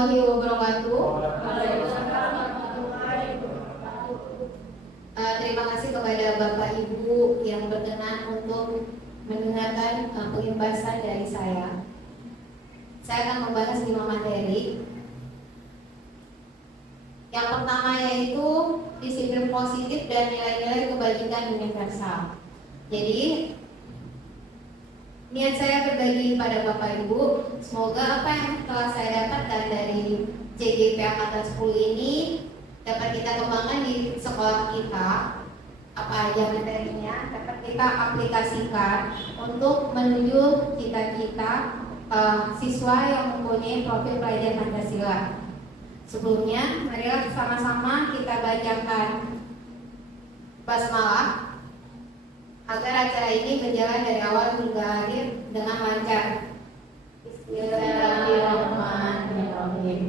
warahmatullahi wabarakatuh. Terima kasih kepada Bapak Ibu yang berkenan untuk mendengarkan penjelasan dari saya. Saya akan membahas 5 materi. Yang pertama yaitu disiplin positif dan nilai-nilai kebajikan universal. Jadi niat saya berbagi pada Bapak Ibu, semoga apa yang telah saya dapatkan dari CGP Angkatan 10 ini dapat kita kembangkan di sekolah kita. Apa aja materinya dapat kita aplikasikan untuk menuju cita-cita siswa yang mempunyai profil pelajar Pancasila. Sebelumnya, marilah sama-sama kita bacakan basmalah agar acara ini berjalan dari awal hingga akhir dengan lancar. Bismillahirrahmanirrahim.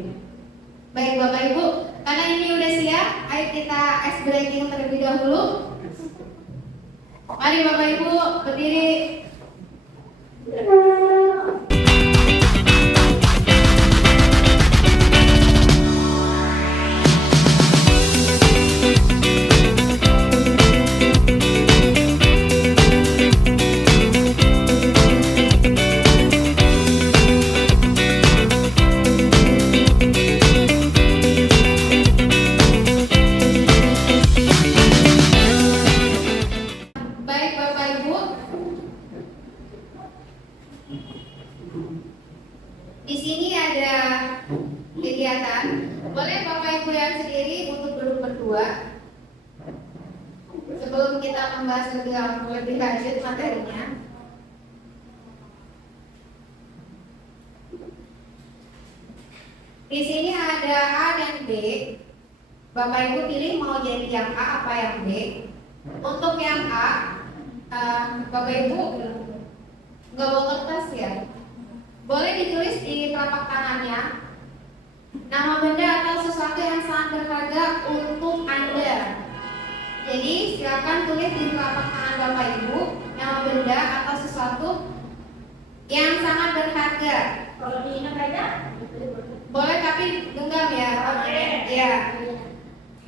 Baik Bapak Ibu, karena ini udah siap, ayo kita ice breaking terlebih dahulu. Mari Bapak Ibu berdiri. Di sini ada kegiatan. Boleh Bapak Ibu yang sendiri untuk duduk berdua. Sebelum kita membahas lebih lanjut materinya. Di sini ada A dan B. Bapak Ibu pilih mau jadi yang A apa yang B. Untuk yang A, Bapak Ibu nggak bawa kertas ya. Boleh ditulis di telapak tangannya nama benda atau sesuatu yang sangat berharga untuk Anda. Jadi silakan tulis di telapak tangan Bapak Ibu nama benda atau sesuatu yang sangat berharga. Kalau diingat aja boleh tapi genggam ya. Ya.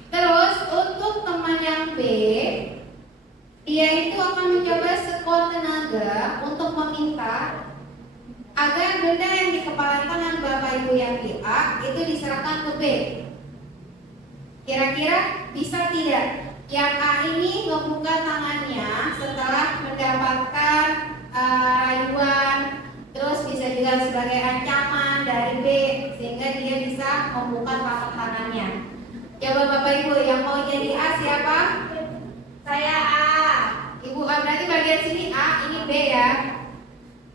Terus untuk teman yang B, dia itu akan mencoba sekuat tenaga untuk meminta agar benda yang di kepala tangan Bapak Ibu yang di A itu diserahkan ke B. Kira-kira bisa tidak? Yang A ini membuka tangannya setelah mendapatkan rayuan, terus bisa juga sebagai ancaman dari B, sehingga dia bisa membuka telapak tangannya. Coba Bapak Ibu yang mau jadi A siapa? saya A. Ibu A, berarti bagian sini A, ini B ya.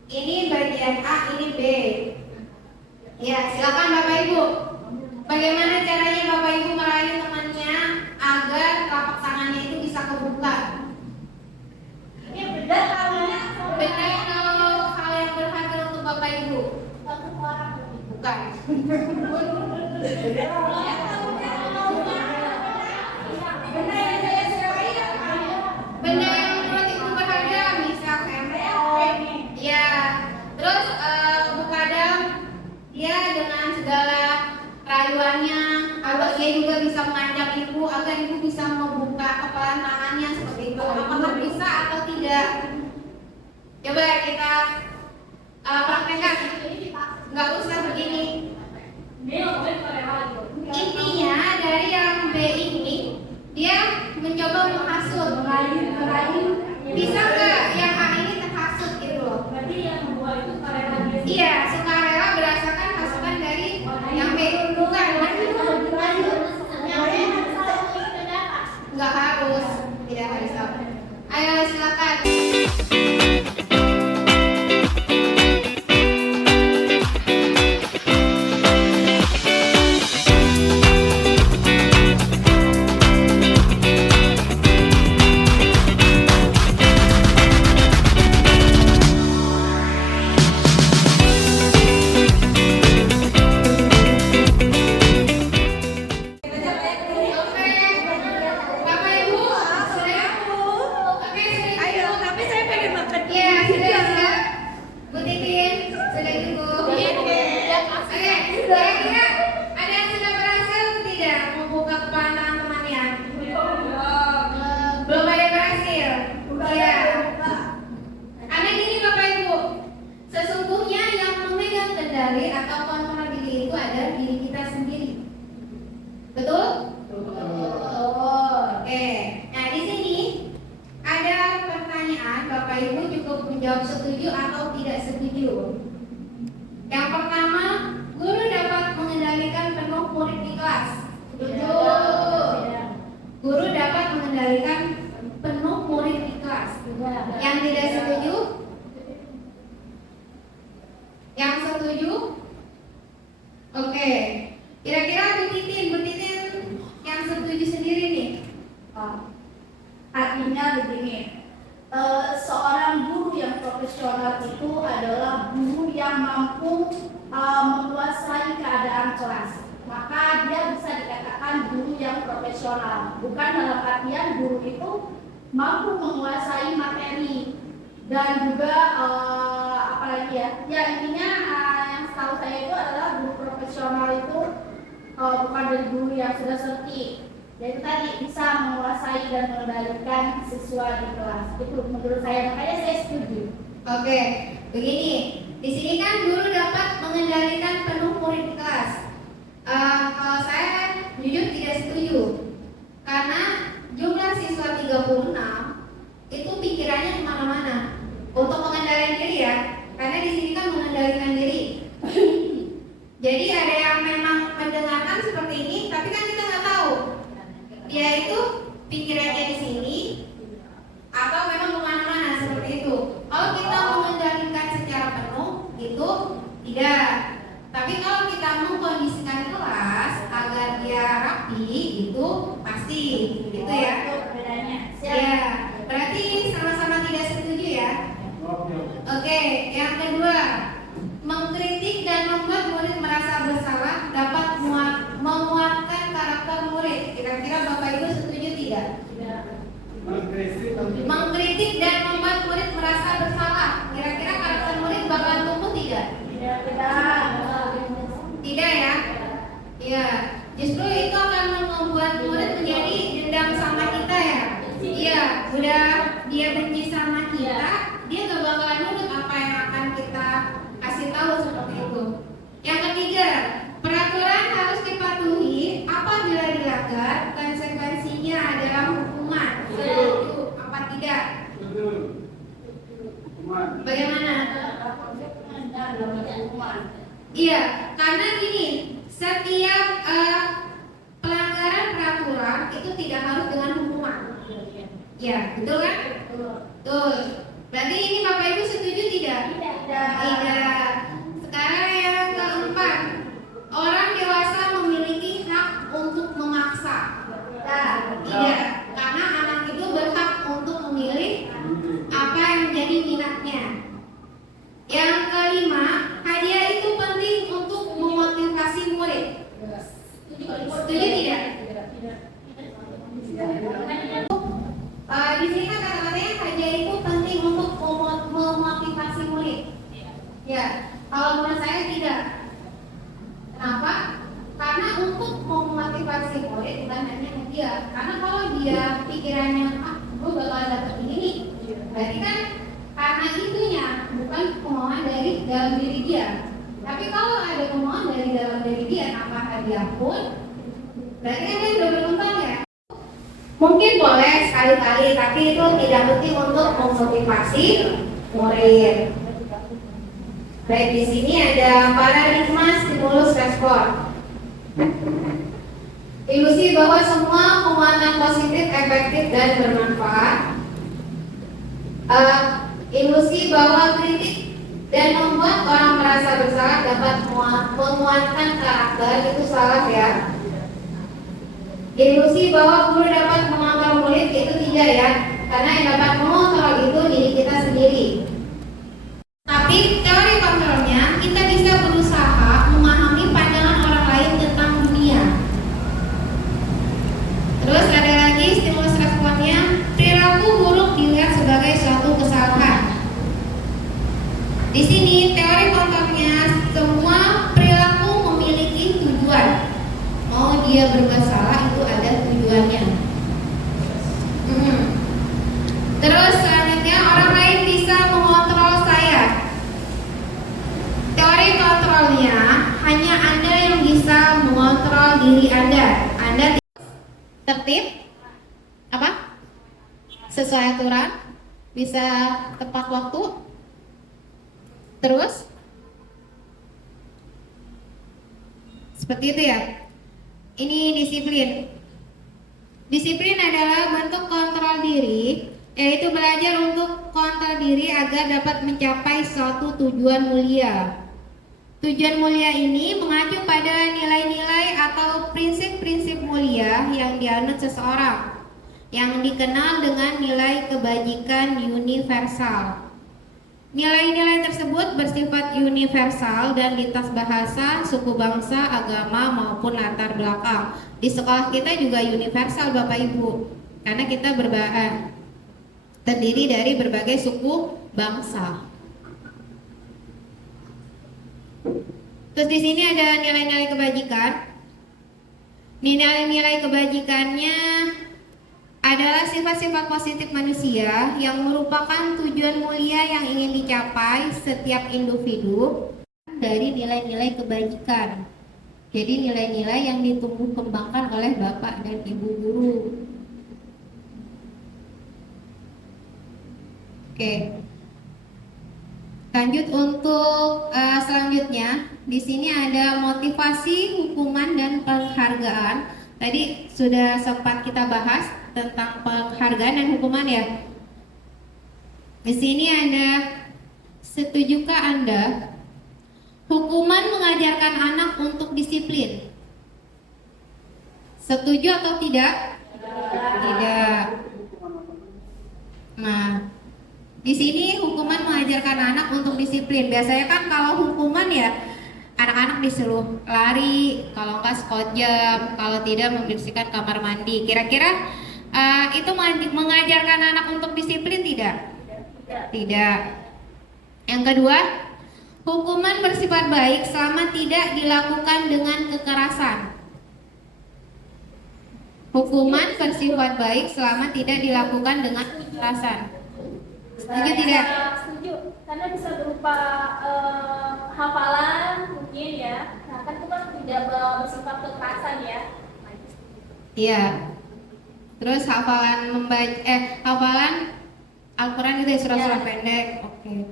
Ini bagian A, ini B. Ya, silakan Bapak Ibu. Bagaimana caranya Bapak Ibu merayu temannya agar telapak tangannya itu bisa kebuka? Ini beda kalanya. Benda kalau hal yang berharga untuk Bapak Ibu. Satu orang. Bukan. Benda yang menurut Ibu berharga, misal handphone. Ya. Terus Bukadam dia dengan segala rayuannya agar dia juga bisa mengancam Ibu agar Ibu bisa membuka kepala tangannya seperti itu. Apakah bisa atau tidak? Coba kita praktekkan. Nggak usah begini. Intinya dari yang B ini dia mencoba menghasut. Bisa nggak yang A ini terhasut gitu loh? Berarti yang dua itu sukarela dia. Iya, sukarela berdasarkan masukan dari yang B. Bukan, nggak harus, tidak harus. Ayo silakan. Oke. Kira-kira Bu Titin yang setuju sendiri nih. Artinya begini, seorang guru yang profesional itu adalah guru yang mampu menguasai keadaan kelas. Maka dia bisa dikatakan guru yang profesional. Bukan dalam artian guru itu mampu menguasai materi dan juga apalagi ya. Ya intinya yang setahu saya itu adalah guru profesional itu bukan dari guru yang sudah serti. Jadi tadi bisa menguasai dan mengendalikan siswa di kelas. Itu menurut saya, makanya saya setuju. Oke, begini. Di sini kan guru dapat mengendalikan penuh murid di kelas. Kalau saya jujur tidak setuju. Karena jumlah siswa 36 itu pikirannya kemana-mana. Untuk mengendalikan diri ya, karena di sini kan mengendalikan diri. Jadi ada yang memang mendengarkan seperti ini, tapi kan kita nggak tahu dia itu pikirannya di sini atau memang kemana-mana seperti itu. Kalau kita mengendalikan secara penuh itu tidak. Tapi kalau kita mengkondisikan kelas agar dia rapi itu pasti, gitu ya. Bedanya. Ya, berarti sama-sama tidak setuju ya. Oke, yang kedua, mengkritik dan membuat murid merasa bersalah dapat menguatkan karakter murid. Kira-kira Bapak Ibu setuju tidak? Mengkritik dan membuat murid merasa bersalah. Kira-kira karakter murid bakal tumbuh tidak? Tidak ya? Iya. Justru itu akan membuat murid menjadi dendam sama kita ya. Iya, udah dia benci sama kita, dia gak bakalan nurut apa yang akan kita kasih tahu seperti itu. Yang ketiga, peraturan harus dipatuhi. Apabila dilanggar, konsekuensinya adalah hukuman. Setuju apa tidak? Bagaimana? Iya, karena gini, setiap pelanggaran peraturan itu tidak harus dengan hukuman. Ya, betul kan? Betul. Berarti ini Bapak Ibu setuju tidak? Tidak. Sekarang yang keempat, orang dewasa memiliki hak untuk memaksa. Tidak, karena anak itu berhak untuk memilih apa yang menjadi minatnya. Yang kelima, hadiah itu penting untuk memotivasi murid. Setuju tidak? Di sini kan kata-katanya hadiah itu penting untuk memotivasi murid. Ya, kalau menurut saya tidak. Kenapa? Karena untuk memotivasi murid bukan hanya hadiah. Karena kalau dia pikirannya, gue bakal dapat ini nih, berarti kan karena itunya bukan kemauan dari dalam diri dia. Tapi kalau ada kemauan dari dalam diri dia tanpa hadiah pun, berarti kan dia sudah berkembang ya. Mungkin boleh sekali-kali, tapi itu tidak penting untuk memotivasi murid. Baik, di sini ada paradigma stimulus respon. Ilusi bahwa semua penguatan positif, efektif dan bermanfaat. Ilusi bahwa kritik dan membuat orang merasa bersalah dapat menguatkan karakter, itu salah ya. Ilusi bahwa guru dapat mengontrol murid, itu tidak ya, karena yang dapat mengontrol itu diri kita sendiri. Tapi teori kontrolnya, kita bisa berusaha memahami pandangan orang lain tentang dunia. Terus ada lagi stimulus responnya, perilaku buruk dilihat sebagai suatu kesalahan. Di sini teori kontrolnya, semua perilaku memiliki tujuan. Mau dia berbuat salah itu ada tujuannya. Terus selanjutnya, orang lain bisa mengontrol saya. Teori kontrolnya, hanya Anda yang bisa mengontrol diri Anda. Anda tertib, apa? Sesuai aturan, bisa tepat waktu. Terus seperti itu ya. Ini disiplin. Disiplin adalah bentuk kontrol diri, yaitu belajar untuk kontrol diri agar dapat mencapai suatu tujuan mulia. Tujuan mulia ini mengacu pada yang dianut seseorang, yang dikenal dengan nilai kebajikan universal. Nilai-nilai tersebut bersifat universal dan lintas bahasa, suku bangsa, agama maupun latar belakang. Di sekolah kita juga universal Bapak Ibu, karena kita terdiri dari berbagai suku bangsa. Terus di sini ada nilai-nilai kebajikan. Nilai-nilai kebajikannya adalah sifat-sifat positif manusia yang merupakan tujuan mulia yang ingin dicapai setiap individu dari nilai-nilai kebajikan. Jadi nilai-nilai yang ditumbuh kembangkan oleh Bapak dan Ibu guru. Oke. Lanjut untuk selanjutnya, di sini ada motivasi, hukuman, dan penghargaan. Tadi sudah sempat kita bahas tentang penghargaan dan hukuman ya. Di sini ada, setujukah Anda hukuman mengajarkan anak untuk disiplin? Setuju atau tidak? Tidak. Nah, di sini hukuman mengajarkan anak untuk disiplin. Biasanya kan kalau hukuman ya anak-anak disuruh lari, kalau enggak squat jam, kalau tidak membersihkan kamar mandi. Kira-kira itu mengajarkan anak untuk disiplin tidak? Tidak. Yang kedua, hukuman bersifat baik selama tidak dilakukan dengan kekerasan. Hukuman bersifat baik selama tidak dilakukan dengan kekerasan. Setuju tidak? Setuju, karena bisa berupa hafalan mungkin ya. Nah kan itu kan tidak bersifat kekerasan ya. Iya. Terus hafalan hafalan Al-Quran itu surah-surah pendek. Oke.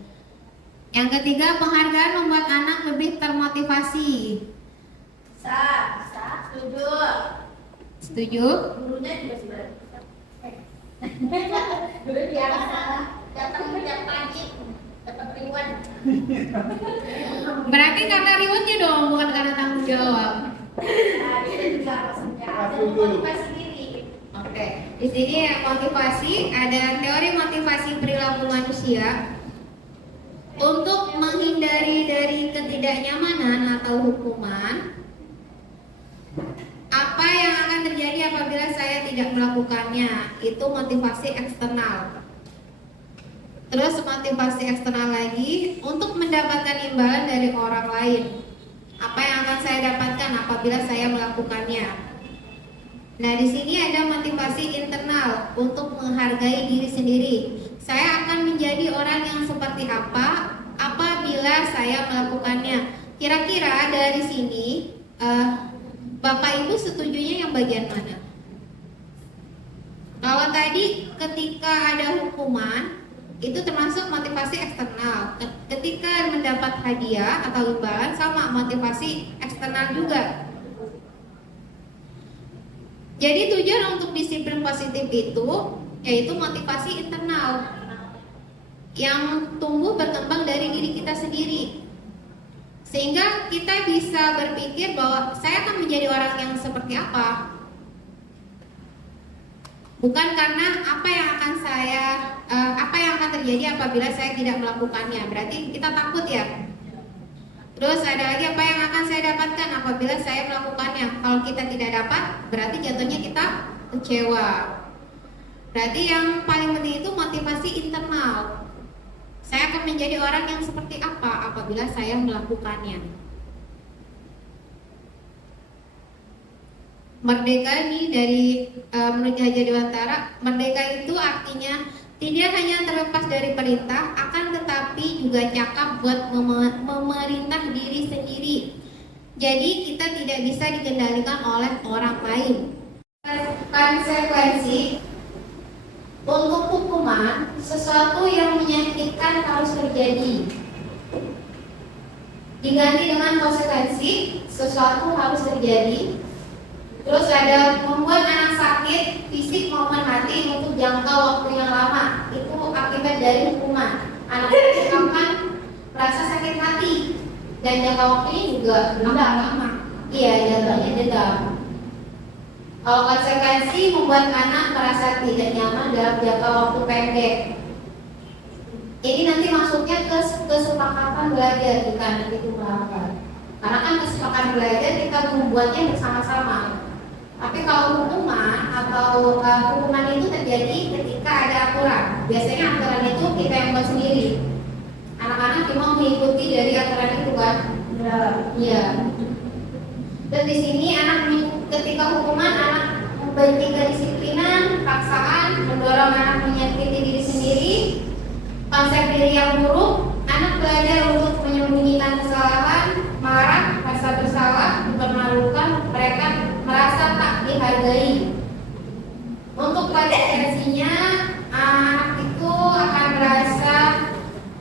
Yang ketiga, penghargaan membuat anak lebih termotivasi. Setuju. Setuju? Gurunya juga sudah. Guru biasa datang setiap pagi dapat reward. Berarti karena rewardnya dong, bukan karena tanggung jawab. Nah, itu juga maksudnya ada motivasi diri. Oke. Di sini motivasi, ada teori motivasi perilaku manusia untuk menghindari dari ketidaknyamanan atau hukuman. Apa yang akan terjadi apabila saya tidak melakukannya? Itu motivasi eksternal. Terus motivasi eksternal lagi untuk mendapatkan imbalan dari orang lain. Apa yang akan saya dapatkan apabila saya melakukannya? Nah, di sini ada motivasi internal untuk menghargai diri sendiri. Saya akan menjadi orang yang seperti apa apabila saya melakukannya. Kira-kira dari sini Bapak Ibu setujunya yang bagian mana? Kalau tadi ketika ada hukuman itu termasuk motivasi eksternal. Ketika mendapat hadiah atau imbalan sama motivasi eksternal juga. Jadi tujuan untuk disiplin positif itu yaitu motivasi internal yang tumbuh berkembang dari diri kita sendiri. Sehingga kita bisa berpikir bahwa saya akan menjadi orang yang seperti apa. Bukan karena apa yang akan terjadi apabila saya tidak melakukannya. Berarti kita takut ya. Terus ada lagi apa yang akan saya dapatkan apabila saya melakukannya. Kalau kita tidak dapat, berarti jatuhnya kita kecewa. Berarti yang paling penting itu motivasi internal. Saya akan menjadi orang yang seperti apa apabila saya melakukannya. Merdeka ini dari menurut Haji Dewantara, merdeka itu artinya tidak hanya terlepas dari perintah, akan tetapi juga cakap buat memerintah diri sendiri. Jadi kita tidak bisa dikendalikan oleh orang lain. Konsekuensi untuk hukuman, sesuatu yang menyakitkan harus terjadi. Diganti dengan konsekuensi, sesuatu harus terjadi. Terus ada membuat anak sakit fisik maupun hati untuk jangka waktu yang lama. Itu akibat dari hukuman. Anak akan merasa sakit hati dan jangka waktunya juga lama. Iya, jatuhnya dendam. Kalau konsekuensi membuat anak merasa tidak nyaman dalam jangka waktu pendek. Ini nanti masuknya ke kesepakatan belajar bukan itu berapa. Karena kan kesepakatan belajar kita membuatnya bersama-sama. Tapi kalau hukuman atau hukuman itu terjadi ketika ada aturan. Biasanya aturan itu kita yang buat sendiri. Anak-anak cuma mengikuti dari aturan itu kan? Iya. Dan di sini ketika hukuman anak membenci kedisiplinan, paksaan, mendorong anak menyakiti diri sendiri, konsep diri yang buruk, anak belajar untuk menyembunyikan kesalahan, marah, merasa bersalah, dipermalukan, mereka merasa tak dihargai. Untuk konsekuensinya, anak itu akan merasa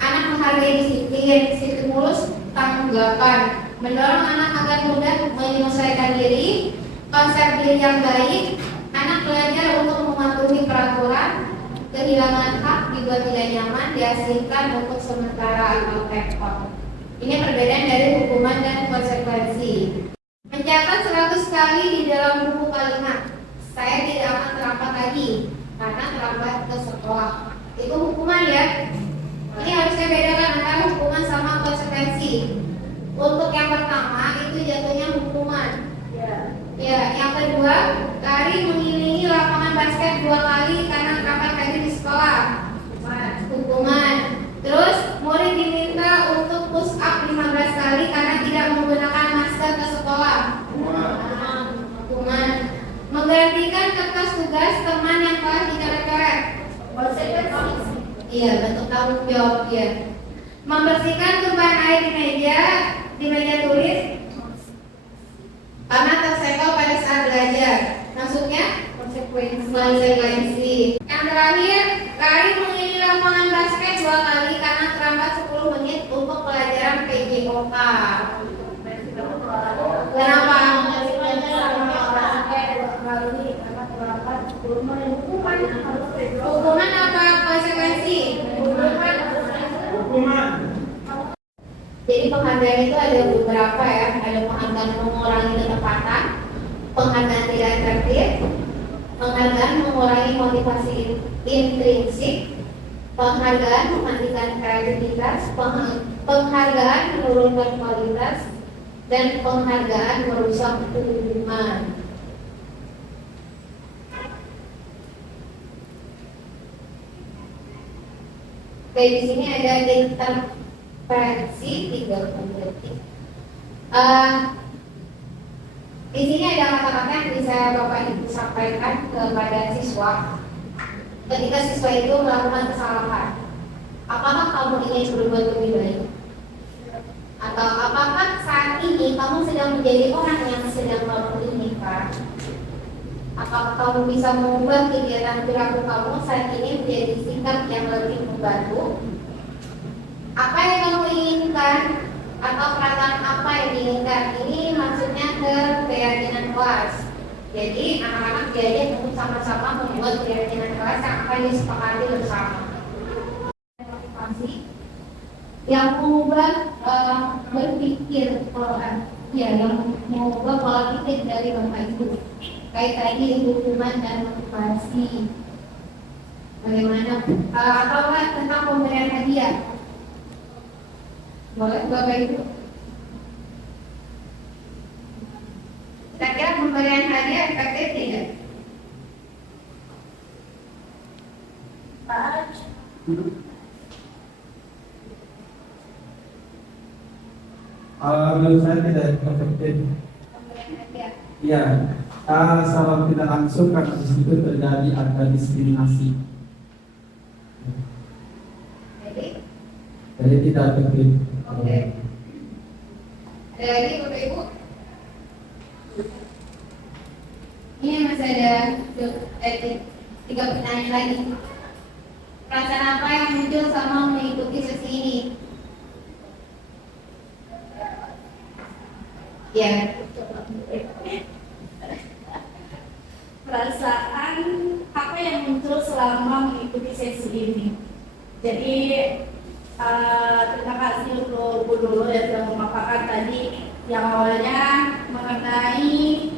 anak menghargai disiplin, stimulus, tanggapan, mendorong anak agar mudah menyelesaikan diri, konsep diri yang baik, anak belajar untuk mematuhi peraturan, kehilangan hak juga tidak nyaman, diasingkan untuk sementara atau repot. Ini perbedaan dari hukuman dan konsekuensi. Mencatat 100 kali di dalam buku kalimat. Saya tidak akan terlambat lagi karena terlambat ke sekolah. Itu hukuman ya. Ini harus saya bedakan antara hukuman sama konsekuensi. Untuk yang pertama itu jatuhnya hukuman. Ya, yang kedua, lari mengelilingi lapangan basket 2 kali karena terlambat hadir di sekolah. Hukuman. Terus murid diminta untuk push up 15 kali karena tidak menggunakan masker ke sekolah. Hukuman. Menggantikan kertas tugas teman yang telah dicoret-coret. Iya, bentuk tanggung jawab ya. Membersihkan tumpahan air di meja tulis karena tersenggol pada saat belajar. Maksudnya konsekuensi. Yang terakhir, lari mengelilingi lapangan basket 2 kali karena terlambat 10 menit untuk pelajaran PJOK. Kenapa? Hukuman apa konsekuensi? Hukuman. Jadi penghargaan itu ada beberapa ya. Ada penghargaan mengurangi ketepatan, penghargaan tidak efektif, penghargaan mengurangi motivasi intrinsik, penghargaan mematikan kreativitas, penghargaan menurunkan kualitas, dan penghargaan merusak hubungan. Oke, di sini ada intervensi 30 detik. Di sini ada kata-kata yang bisa Bapak Ibu sampaikan kepada siswa. Ketika siswa itu melakukan kesalahan, apakah kamu ingin berbuat lebih baik? Atau apakah saat ini kamu sedang menjadi orang yang sedang melakukan nikah? Apakah kamu bisa mengubah kegiatan perilaku kamu saat ini menjadi sikap yang lebih membantu? Apa yang kamu inginkan atau perasaan apa yang diinginkan? Ini maksudnya ke keyakinan kelas. Jadi anak-anak diajak untuk sama-sama membuat keyakinan kelas yang akan disepakati bersama. Motivasi yang mengubah berpikir yang mengubah pola pikir dari Bapak Ibu. Kait tadi hukuman dan motivasi. Bagaimana atau tentang pemberian hadiah? Boleh Bapak Ibu? Kira-kira pemberian hadiah efektif tidak? Menurut saya tidak efektif. Pemberian hadiah. Ya, secara tidak langsung karena di situ terjadi ada diskriminasi. Jadi tidak efektif. Oke. Ada lagi Bapak Ibu? Ini masih ada 3 pertanyaan lagi. Perasaan apa yang muncul sama mengikuti sesi ini? Ya. Perasaan apa yang muncul selama mengikuti sesi ini? Jadi terima kasih untuk Bu Dulu yang sudah memaparkan tadi yang awalnya mengenai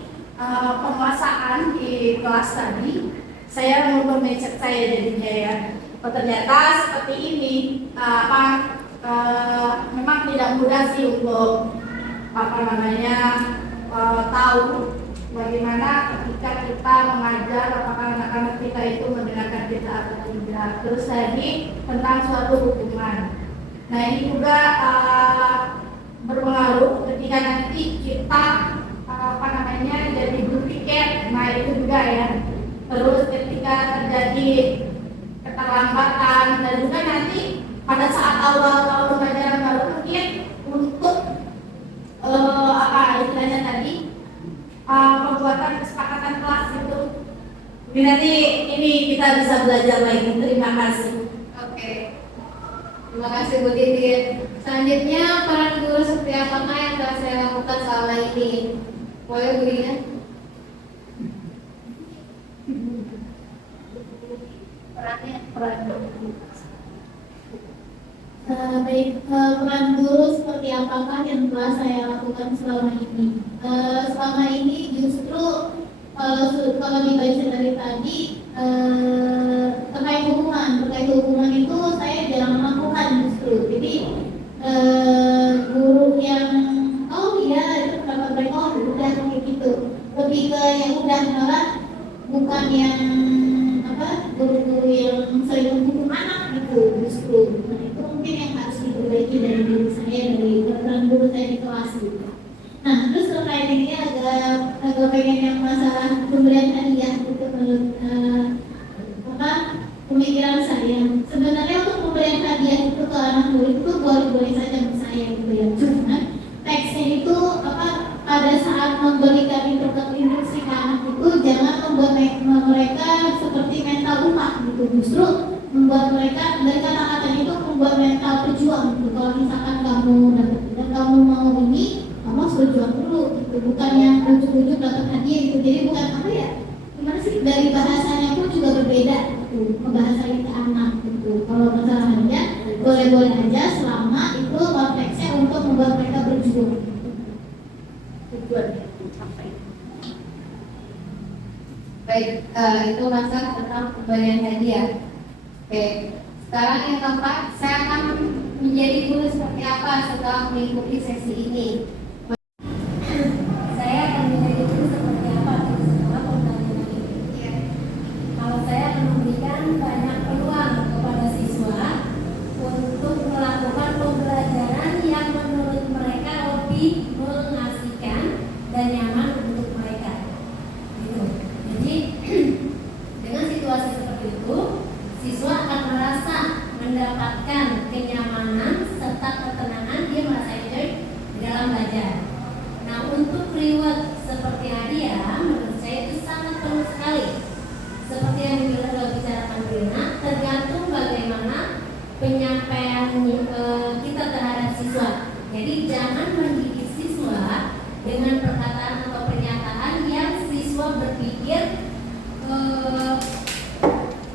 penguasaan di kelas tadi, saya mau mengecek saya jadinya ya. Oh, ternyata seperti ini, memang tidak mudah sih untuk tahu bagaimana ketika kita mengajar apakah anak-anak kita itu mendengarkan kita atau tidak. Terus tadi tentang suatu hukuman. Nah ini juga berpengaruh ketika nanti kita jadi berpikir. Nah itu juga ya. Terus ketika terjadi keterlambatan dan juga nanti pada saat awal tahun pelajaran baru mungkin untuk istilahnya tadi pembuatan kesepakatan kelas itu. Jadi nanti ini kita bisa belajar lagi. Terima kasih. Oke. Terima kasih Bu Titin. Selanjutnya peran guru seperti apakah yang telah saya lakukan selama ini? Boleh Bu Dina? Peran peran guru seperti apakah yang telah saya lakukan selama ini? Selama ini justru kalau dibaca dari tadi terkait hukuman itu saya jarang melakukan justru. Jadi guru yang itu kenapa mereka udah kayak gitu, lebih ke yang udah malah bukan yang guru-guru yang sering menghukum anak gitu justru. Nah itu mungkin yang harus diperbaiki dari diri saya, dari peran guru saya di kelas gitu. Nah terus terkait ini agak pengen yang masalah pemberian hadiah gitu menurut pemikiran saya. Sebenarnya untuk pemberian hadiah itu ke anak murid itu boleh saja menurut saya gitu ya. Cuman teksnya itu pada saat memberikan instruksi ke anak itu jangan membuat mereka seperti mental rumah gitu. Justru membuat mereka dari kata-kata itu membuat mental pejuang gitu. Kalau misalkan kamu dapat dan kamu mau ini, kamu harus berjuang dulu gitu. Bukan yang ujuk-ujuk dapat hadiah gitu. Jadi bukan gimana sih, dari bahasanya pun juga berbeda gitu. Ngebahasain ke anak gitu. Kalau masalah hadiah boleh-boleh aja selama itu konteksnya untuk membuat mereka berjuang. tujuannya sampai. Baik, itu masalah tentang pemberian hadiah. Oke, sekarang yang keempat, saya akan menjadi guru seperti apa setelah mengikuti sesi ini. Saya akan menjadi guru seperti apa setelah pembelajaran ini? Ya. Kalau saya akan memberikan banyak peluang kepada siswa untuk melakukan pembelajaran yang menurut mereka lebih mengasihkan dan nyaman untuk mereka. Gitu. Jadi dengan situasi seperti itu, siswa akan merasa mendapatkan kenyamanan serta ketenangan, dia merasa enjoy di dalam belajar. Nah, untuk reward seperti hadiah, menurut saya itu sangat perlu sekali. Seperti yang dibicarakan Brina, tergantung bagaimana penyampaian kita terhadap siswa. Jadi jangan mendidik siswa dengan perkataan atau pernyataan yang siswa berpikir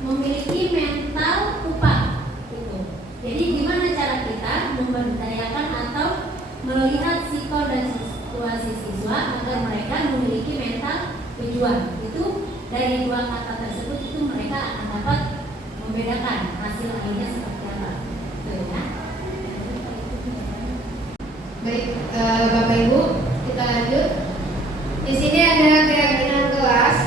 memiliki mental upah gitu. Jadi gimana cara kita memberdayakan atau melihat sikap dan situasi siswa agar mereka memiliki mental pejuang. Itu dari dua kata tersebut itu mereka akan dapat membedakan hasil akhirnya seperti apa. Betul ya? Baik, Bapak Ibu, kita lanjut. Di sini ada keyakinan kelas.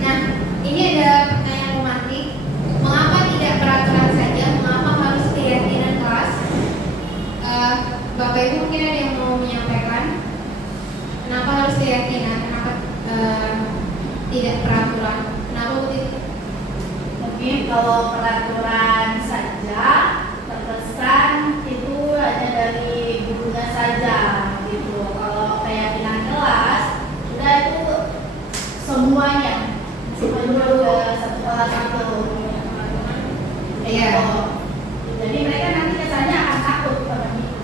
Nah, ini ada pertanyaan romantik. Mengapa tidak peraturan saja? Mengapa harus keyakinan kelas? Bapak Ibu mungkin ada yang mau menyampaikan. Kenapa harus keyakinan? Kenapa tidak peraturan? Kenapa begitu? Mungkin kalau peraturan saja terkesan itu hanya dari gurunya saja gitu. Kalau keyakinan kelas sudah itu semuanya satu kelas satu. Iya. Jadi mereka nanti kesannya akan takut pada itu.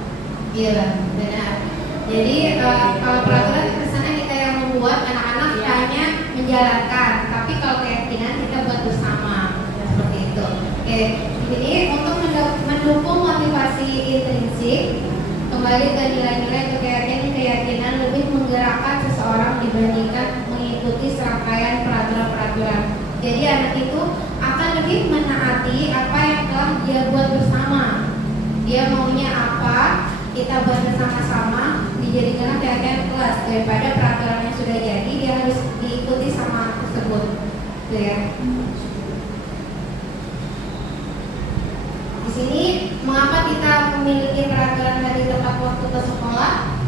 Iya, benar. Jadi kalau peraturan kesannya kita yang membuat, anak-anak hanya menjalankan. Tapi kalau keyakinan kita buat bersama. Seperti itu. Oke. Jadi untuk mendukung motivasi intrinsik, kembali ke nilai-nilai atau keyakinan lebih menggerakkan dibandingkan mengikuti serangkaian peraturan-peraturan. Jadi anak itu akan lebih menaati apa yang telah dia buat bersama. Dia maunya apa, kita buat bersama-sama, dijadikan keyakinan kelas daripada peraturan yang sudah jadi dia harus diikuti sama anak tersebut. Gitu ya. Di sini mengapa kita memiliki peraturan dari tepat waktu ke sekolah?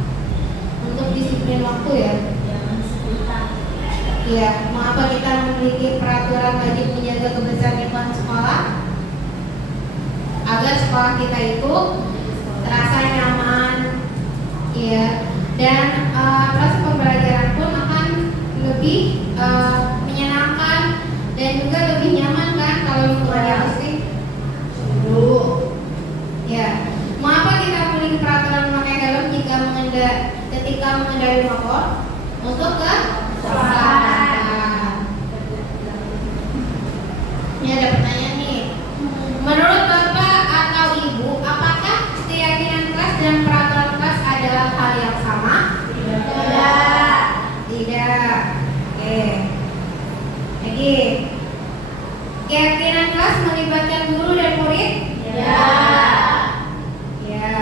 Untuk disiplin waktu ya. Iya, mengapa kita memiliki peraturan wajib menjaga kebersihan lingkungan sekolah? Agar sekolah kita itu terasa nyaman, ya, dan proses pembelajaran pun akan lebih menyenangkan dan juga lebih nyaman kan kalau lingkungannya bersih. Ya, mengapa kita memiliki peraturan memakai helm ketika mengendarai motor? Untuk keselamatan. Ini ada pertanyaan nih. Menurut Bapak atau Ibu, apakah keyakinan kelas dan peraturan kelas adalah hal yang sama? Tidak. Tidak. Oke. Lagi. Keyakinan kelas melibatkan guru dan murid? Ya. Ya.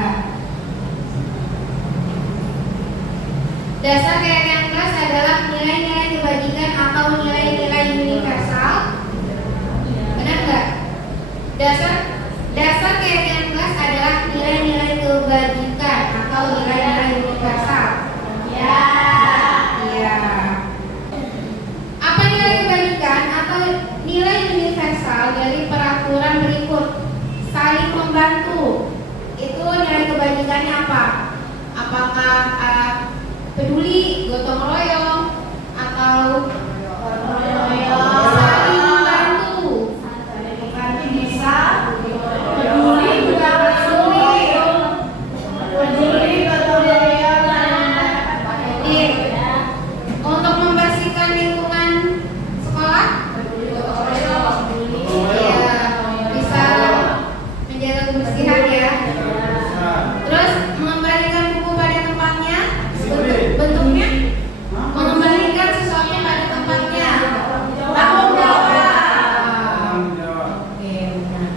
Dasar keyakinan kelas adalah nilai-nilai kebajikan atau nilai-nilai universal. Benar nggak? Dasar keyakinan kelas adalah nilai-nilai kebajikan atau nilai-nilai universal. Ya. Iya. Apa nilai kebajikan atau nilai universal dari peraturan berikut? Saling membantu. Itu nilai kebajikannya apa? Apakah peduli, gotong royong, atau saling membantu? Bisa peduli, bukan peduli, betul ya. Jadi, untuk membersihkan lingkungan sekolah, ya, bisa menjaga kebersihan ya. Terus mengembalikan buku pada tempatnya, bentuknya mengembalikan sesuatu pada tempatnya. Tanggung jawab. Oke, benar.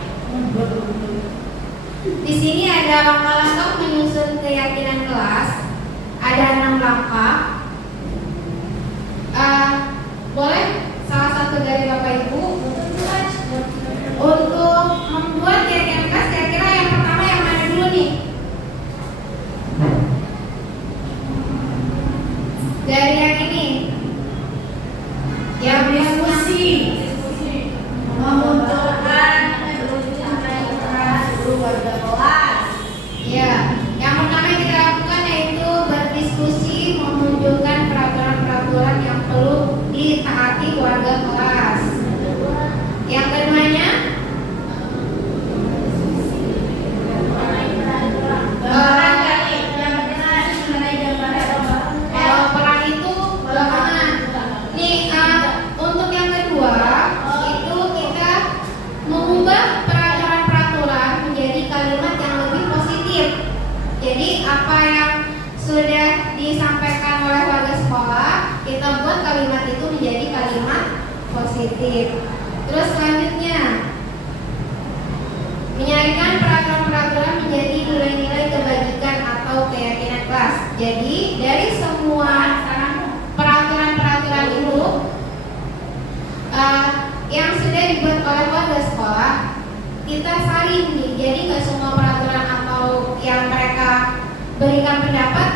Di sini ada langkah-langkah menyusun keyakinan kelas. Ada 6 langkah. Boleh salah satu dari Bapak Ibu untuk membuat keyakinan kelas, kira-kira yang pertama yang mana dulu nih? Dari yang ini, yang Diskusi. Memunculkan seluruh warga kelas. ya, yang pertama yang kita lakukan yaitu berdiskusi memunculkan peraturan-peraturan yang perlu ditaati warga kelas. Yang keduanya, peran itu belakangan. Nih, untuk yang kedua itu kita mengubah peraturan-peraturan menjadi kalimat yang lebih positif. Jadi apa yang sudah disampaikan oleh warga sekolah, kita buat kalimat itu menjadi kalimat positif. Terus selanjutnya, menyalurkan peraturan-peraturan menjadi nilai-nilai kebajikan atau keyakinan kelas. Jadi dari semua peraturan-peraturan itu yang sudah dibuat oleh warga sekolah, kita salin nih. Jadi nggak semua peraturan atau yang mereka berikan pendapat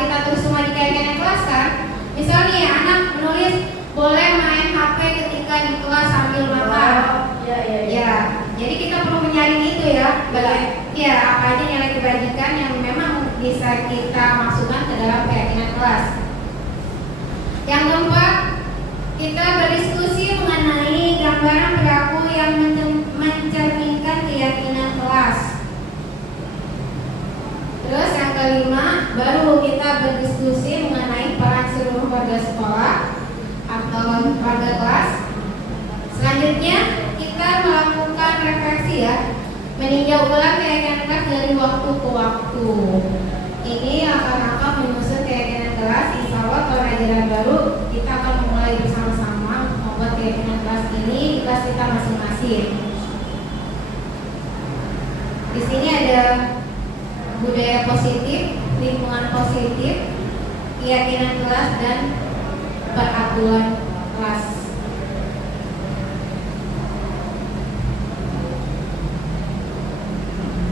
kita terus semua di keyakinan kelas kan. Misalnya anak menulis boleh main HP ketika di kelas sambil makan. Ya, jadi kita perlu menyaring itu ya. Ya, apa aja nilai kebajikan yang memang bisa kita masukkan ke dalam keyakinan kelas. Yang keempat, kita berdiskusi mengenai gambaran perilaku yang mencerminkan keyakinan kelas. Terus yang kelima, baru kita berdiskusi mengenai peran seluruh warga sekolah atau warga kelas. Selanjutnya kita melakukan refleksi ya, meninjau ulang keyakinan kelas dari waktu ke waktu. Ini langkah-langkah menyusun keyakinan kelas. Insya Allah kalau pelajaran lingkungan positif, keyakinan kelas, dan peraturan kelas.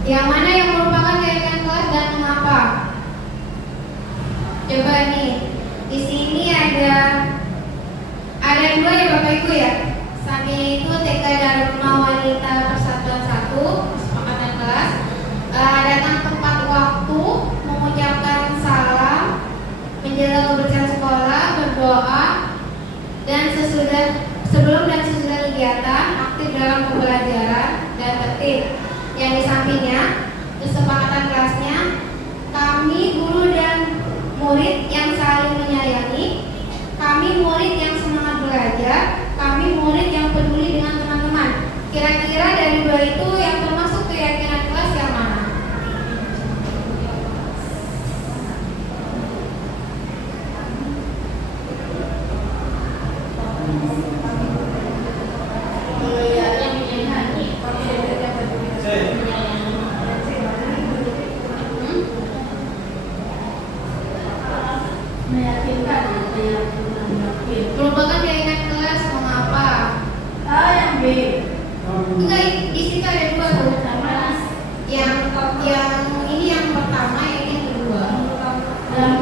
Yang mana yang merupakan keyakinan kelas dan mengapa? Coba nih, di sini ada dua ya Bapak Ibu ya. Sampingnya itu TK Dharma Wanita Persatuan 1, kesepakatan kelas. Datang tepat waktu, mengucapkan salam, menjaga kebersihan sekolah, berdoa, dan sebelum dan sesudah kegiatan, aktif dalam pembelajaran dan tertib. Yang di sampingnya, kesepakatan kelasnya, kami guru dan murid yang saling menyayangi, kami murid yang semangat belajar, kami murid yang peduli dengan teman-teman. Kira-kira dari dua itu yang termasuk keyakinan kelas yang mana? Meyakinkan. Merupakan keyakinan kelas mengapa? Yang B. Enggak, di situ ada dua tuh. Yang ini yang pertama, ini yang kedua. Yang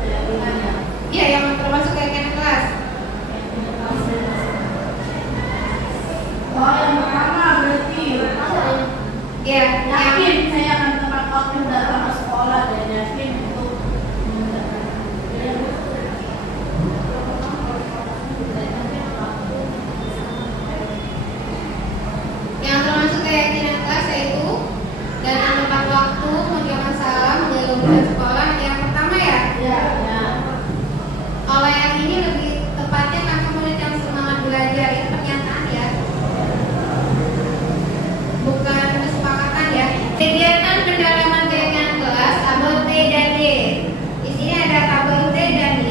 keyakinannya. Iya, yang termasuk keyakinan kelas. Oh, yang pertama berarti Iya, yakin saya akan tepat waktu datang ke sekolah dan yakin untuk yang termasuk keyakinan kelas yaitu datang tepat waktu, mengucapkan salam, menjaga kebersihan sekolah. Yang pertama ya. ya. Kalau yang ini lebih tepatnya kami murid yang semangat belajar, itu pernyataan ya, bukan kesepakatan ya. Kegiatan pendalaman keyakinan kelas, tabel T dan Y. Di sini ada tabel T dan Y.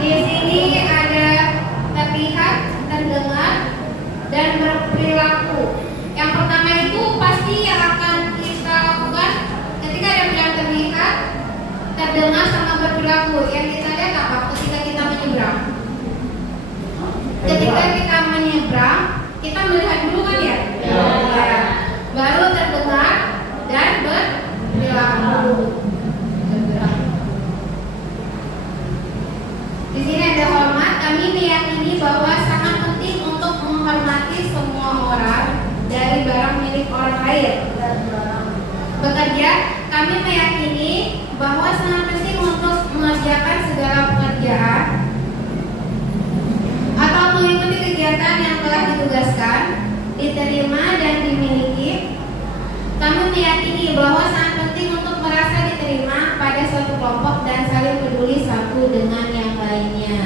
Di sini ada terlihat, terdengar, dan berperilaku. Yang pertama itu pasti yang akan kita lakukan ketika ada yang terlihat, terdengar, sama berperilaku. Yang kita lihat apa? Ketika kita menyeberang. Ketika kita menyeberang, kita melihat dulu kan ya? Ya. Baru terdengar dan berperilaku. Di sini ada hormat. Kami meyakini bahwa sangat penting untuk menghormati semua orang dari barang milik orang lain. Bekerja, kami meyakini bahwa sangat penting untuk mengerjakan segala pekerjaan atau mengikuti kegiatan yang telah ditugaskan, diterima, dan dimiliki. Kami meyakini bahwa sangat penting untuk merasa diterima pada suatu kelompok dan saling peduli satu dengan yang lainnya.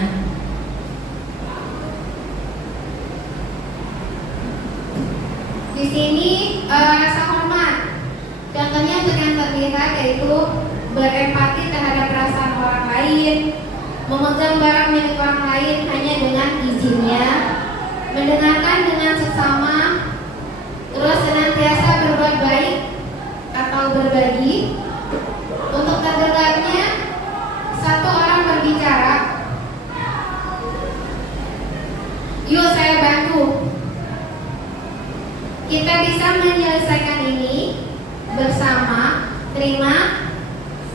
Di sini rasa hormat. Contohnya untuk yang terlihat yaitu berempati terhadap perasaan orang lain, memegang barang milik orang lain hanya dengan izinnya, mendengarkan dengan seksama, terus senantiasa berbuat baik atau berbagi. Untuk terdengarnya, satu orang berbicara, yuk saya bantu, kita bisa menyelesaikan ini bersama, terima,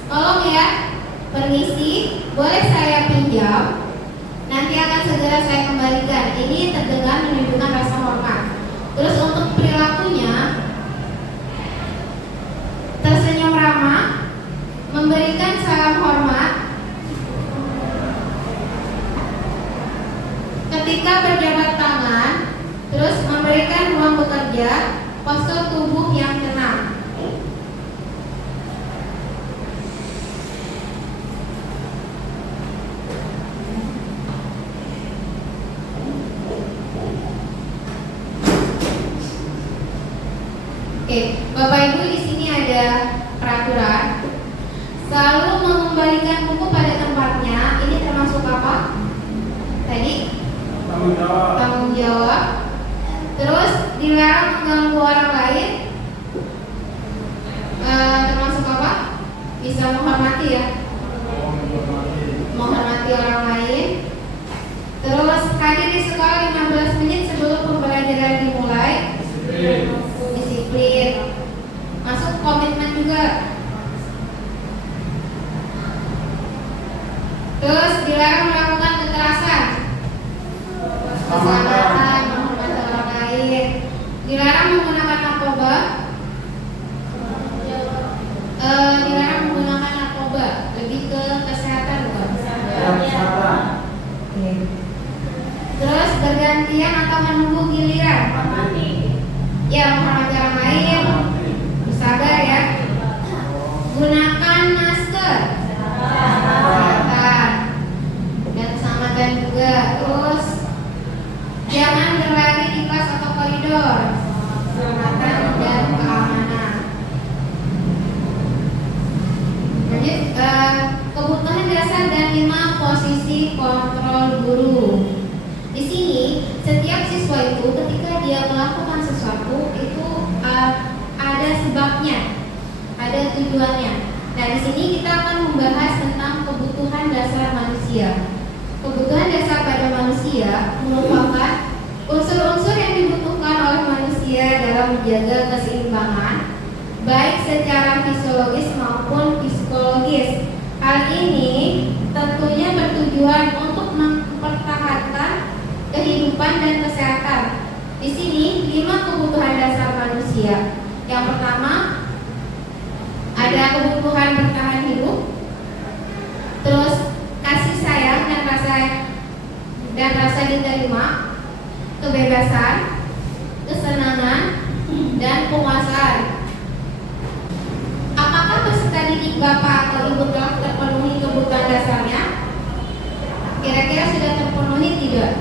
tolong ya, permisi, boleh saya pinjam, nanti akan segera saya kembalikan. Ini terdengar menunjukkan rasa hormat. Terus untuk perilakunya, tersenyum ramah, memberikan salam hormat, ketika berjabat tangan, terus memberikan ruang bekerja, postur tubuh yang tenang. Oke, Bapak Ibu, di sini ada peraturan. Selalu mengembalikan buku pada tempatnya. Ini termasuk apa? Tadi? Tanggung jawab. Terus dilarang mengganggu orang lain. Termasuk apa? Bisa menghormati ya, menghormati orang lain. Terus hadir di sekolah 15 menit sebelum pembelajaran dimulai. Disiplin. Masuk komitmen juga. Terus dilarang melakukan kekerasan, keselamatan, menghormati orang lain. Dilarang menggunakan narkoba. Dilarang menggunakan narkoba, lebih ke kesehatan bukan? Oke. Terus bergantian atau menunggu giliran. Ya, menghormati orang lain, bersabar ya. Gunakan masker, kesehatan dan keselamatan juga. Terus jangan berlari di kelas atau koridor, keselamatan dan keamanan. Lanjut, kebutuhan dasar dan 5 posisi kontrol guru. Di sini setiap siswa itu ketika dia melakukan sesuatu itu ada sebabnya, ada tujuannya. Nah, di sini kita akan membahas tentang kebutuhan dasar manusia. Kebutuhan dasar pada manusia merupakan unsur-unsur yang dibutuhkan oleh manusia dalam menjaga keseimbangan, baik secara fisiologis maupun psikologis. Hal ini tentunya bertujuan untuk mempertahankan kehidupan dan kesehatan. Di sini 5 kebutuhan dasar manusia. Yang pertama ada kebutuhan bertahan hidup, terus kasih sayang dan rasa diterima, kebebasan, kesenangan, dan penguasaan. Apakah peserta didik Bapak atau Ibu telah terpenuhi kebutuhan dasarnya? Kira-kira sudah terpenuhi tidak?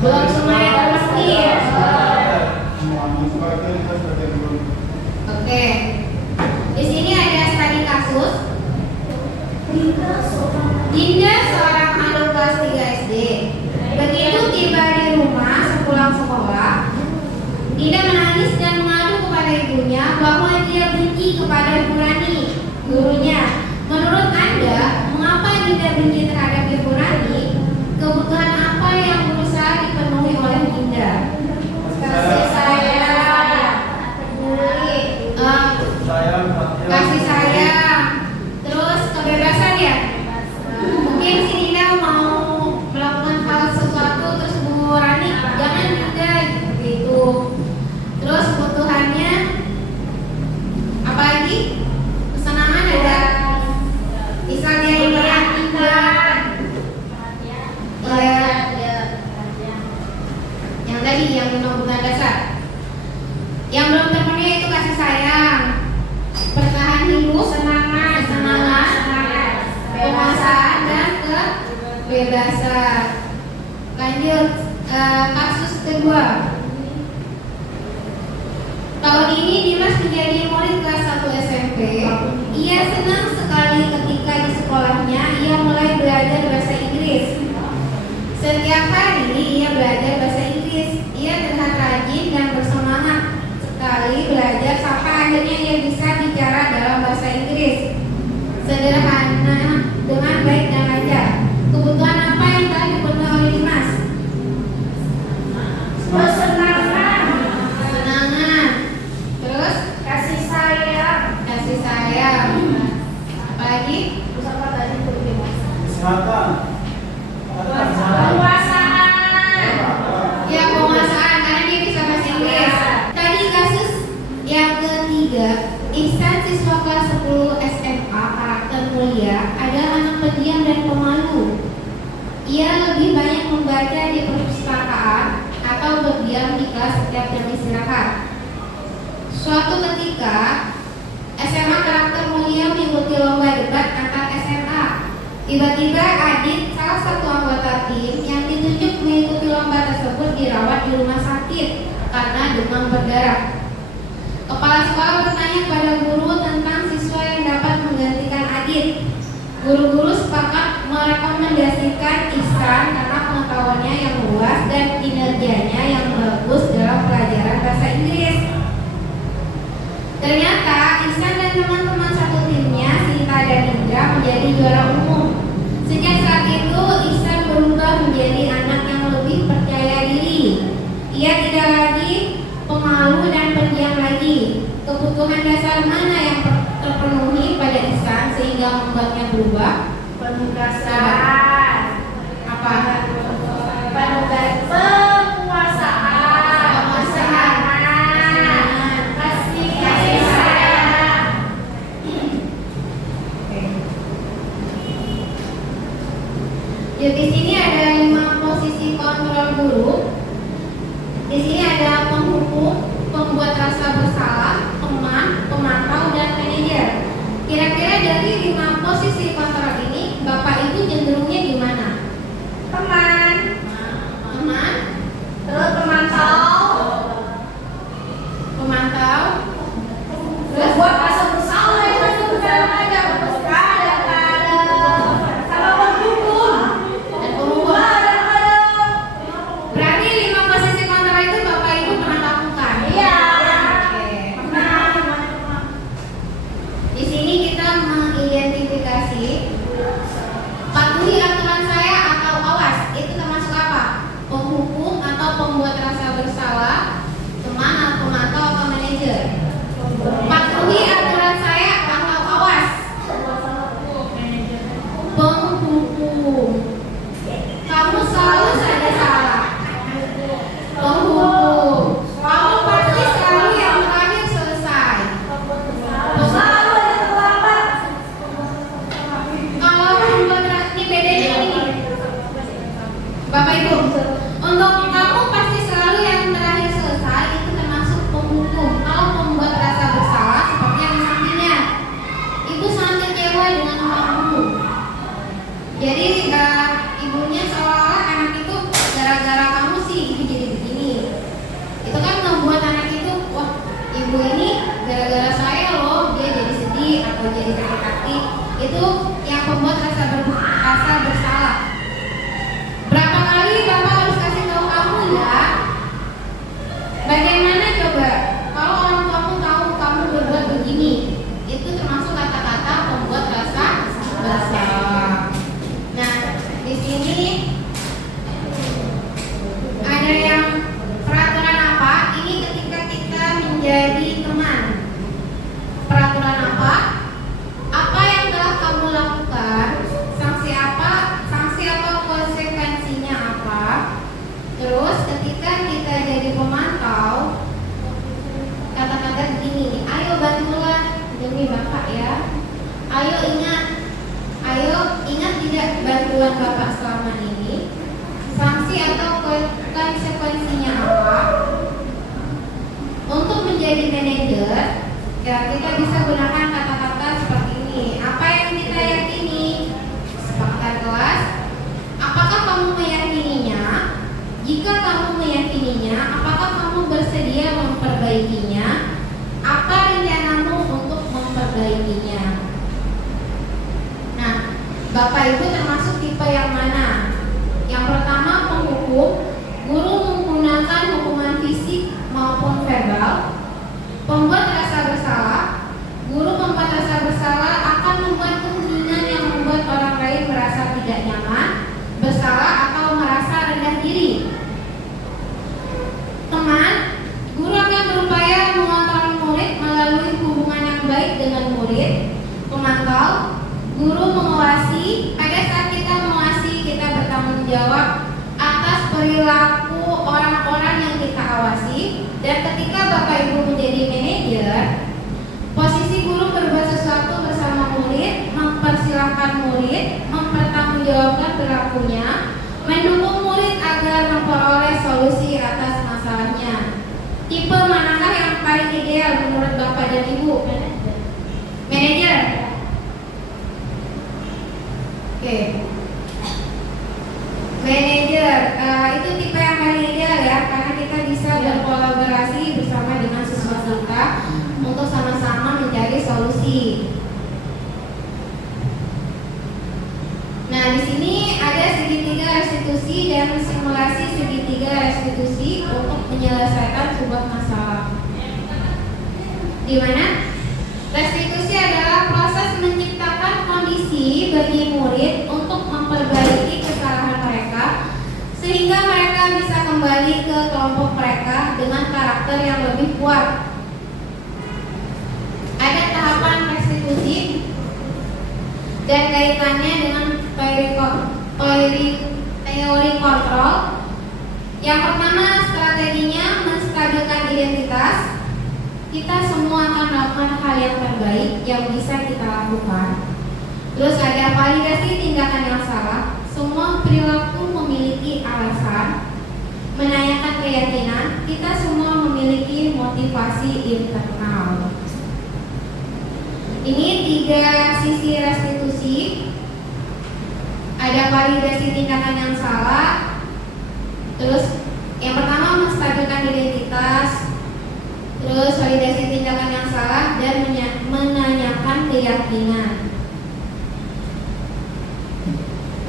Belum semuanya terpenuhi ya? Oke. Di sini ada studi kasus. Dinda seorang anak kelas 3 SD. Begitu tiba di rumah sepulang sekolah, Dinda menangis dan mengadu kepada ibunya bahwa dia benci kepada Ibu Rani, gurunya. Menurut Anda, mengapa Dinda benci terhadap Ibu Rani? Kebutuhan apa yang berusaha dipenuhi oleh Dinda? Kasih sayang, peduli, kasih sayang, terus kebebasan ya. Mungkin si Dinda mau melakukan hal sesuatu terus Bu Rani jangan Dinda gitu. Terus kebutuhannya apa lagi? Kesenangan ada. Misalnya dilihat iklan. Yang tadi yang kebutuhan dasar. Yang belum terpenuhi itu kasih sayang, bertahan hidup, kesenangan, penguasaan dan kebebasan. Lanjut, kasus kedua. Tahun ini Dimas menjadi murid kelas 1 SMP. Ia senang sekali ketika di sekolahnya ia mulai belajar bahasa Inggris. Setiap hari ia belajar bahasa Inggris. Ia terlihat rajin dan bersemangat sekali belajar sampai akhirnya ia bisa bicara dalam bahasa Inggris sederhana dengan baik dan lancar. Kebutuhan apa yang telah dipenuhi oleh Dimas? Kesenangan. Terus kasih sayang. Apa lagi? Kesehatan. Penguasaan. Ya, penguasaan karena dia bisa bahasa Inggris. Tadi kasus yang ketiga, Ihsan siswa kelas 10 SMA karakter mulia adalah anak pendiam dan pemalu. Ia lebih banyak membaca di perpustakaan atau berdiam di kelas setiap jam istirahat. Suatu ketika SMA karakter mulia mengikuti lomba debat antar SMA. Tiba-tiba Adit, salah satu anggota tim yang ditunjuk mengikuti lomba tersebut, dirawat di rumah sakit karena demam berdarah. Kepala sekolah bertanya pada guru tentang siswa yang dapat menggantikan Adit. Guru-guru sepakat merekomendasikan Ihsan karena pengetahuannya yang luas dan kinerjanya yang bagus dalam pelajaran bahasa Inggris. Ternyata Ihsan dan teman-teman satu timnya, Sinta dan Indra, menjadi juara umum. Sejak saat itu Ihsan berubah menjadi anak yang lebih percaya diri. Ia tidak lagi pemalu dan pendiam lagi. Kebutuhan dasar mana yang terpenuhi pada Ihsan sehingga membuatnya berubah? Penugasan. Apa? Penguasaan. Kasih sayang. Di sini ada 5 posisi kontrol guru. Di sini ada penghukum, pembuat rasa bersalah, teman, pemantau, dan manajer. Kira-kira dari 5 posisi kontrol ini, Bapak Ibu cenderungnya gimana? Teman. Teman, Terus pemantau. pemantau, terus Buat rasa bersalah itu bukan aja sama penghukum. dan penghukum. Berarti 5 posisi kontrol itu Bapak Ibu pernah lakukan? Iya. Oke. Di sini kita mengidentifikasi patuhi aturan saya atau awas. Itu termasuk apa? Penghukum atau pembuat rasa bersalah, teman atau pemantau atau manajer. Patuhi aturan saya atau awas. Penghukum. Kamu selalu saja salah. Penghukum. Kamu pasti selalu yang terakhir selesai. Selalu ada terlambat. Kalau membuat ini bedanya ini, Bapak Ibu, untuk kamu pasti selalu yang terakhir selesai itu termasuk penghukum. Kalau membuat rasa bersalah seperti yang di sampingnya, ibu sangat kecewa dengan kamu. Jadi ibunya seolah-olah anak itu gara-gara kamu sih ibu jadi begini. Itu kan membuat anak itu, wah ibu ini gara-gara saya loh dia jadi sedih atau jadi sakit hati. Itu yang membuat rasa bersalah. Berapa kali Bapak harus kasih tahu kamu ya? Bagaimana coba kalau orang kamu tahu kamu berbuat begini? Itu termasuk kata-kata pembuat rasa bersalah. Nah, di sini ada yang peraturan apa? Ini ketika kita menjadi teman. Peraturan apa? Apa yang telah kamu lakukan? Sanksi apa? Sanksi atau konsekuensinya apa? Terus ketika kita jadi pemantau, kata-kata begini, ayo bantulah demi Bapak ya. Ayo ingat tidak bantuan Bapak selama ini? Sanksi atau konsekuensinya apa? Untuk menjadi manajer, ya kita bisa gunakan kata-kata seperti ini. Apa yang kita yakini? Kesepakatan kelas. Apakah kamu meyakininya? Jika kamu meyakininya, apakah kamu bersedia memperbaikinya? Apa rencanamu untuk memperbaikinya? Nah, Bapak Ibu termasuk tipe yang mana? Yang pertama penghukum, guru menggunakan hukuman fisik maupun verbal. Pembuat rasa bersalah, guru membuat rasa bersalah akan membuat kemungkinan yang membuat orang lain merasa tidak nyaman, bersalah atau merasa rendah diri. Teman, guru akan berupaya mengontrol murid melalui hubungan yang baik dengan murid. Pemantau, guru mengawasi. Pada saat kita mengawasi, kita bertanggung jawab atas perilaku orang-orang yang kita awasi. Dan ketika Bapak Ibu menjadi manajer, posisi guru berbuat sesuatu bersama murid, mempersilahkan murid, mempertanggungjawabkan perilakunya, mendukung murid agar memperoleh solusi atas masalahnya. Tipe manakah yang paling ideal menurut Bapak dan Ibu? Manajer. Oke. Manajer, itu tipe yang paling ideal ya, karena kita bisa berkolaborasi bersama dengan siswa kita untuk sama-sama mencari solusi. Nah, di restitusi dan simulasi segitiga restitusi untuk menyelesaikan sebuah masalah. Di mana restitusi adalah proses menciptakan kondisi bagi murid untuk memperbaiki kesalahan mereka sehingga mereka bisa kembali ke kelompok mereka dengan karakter yang lebih kuat. Ada tahapan restitusi dan kaitannya dengan teori kontrol. Yang pertama, strateginya menstabilkan identitas. Kita semua akan melakukan hal yang terbaik yang bisa kita lakukan. Terus ada validasi tindakan yang salah. Semua perilaku memiliki alasan. Menanyakan keyakinan. Kita semua memiliki motivasi internal. Ini 3 sisi restitusi. Ada validasi tindakan yang salah. Terus yang pertama menstabilkan identitas. Terus validasi tindakan yang salah dan menanyakan keyakinan.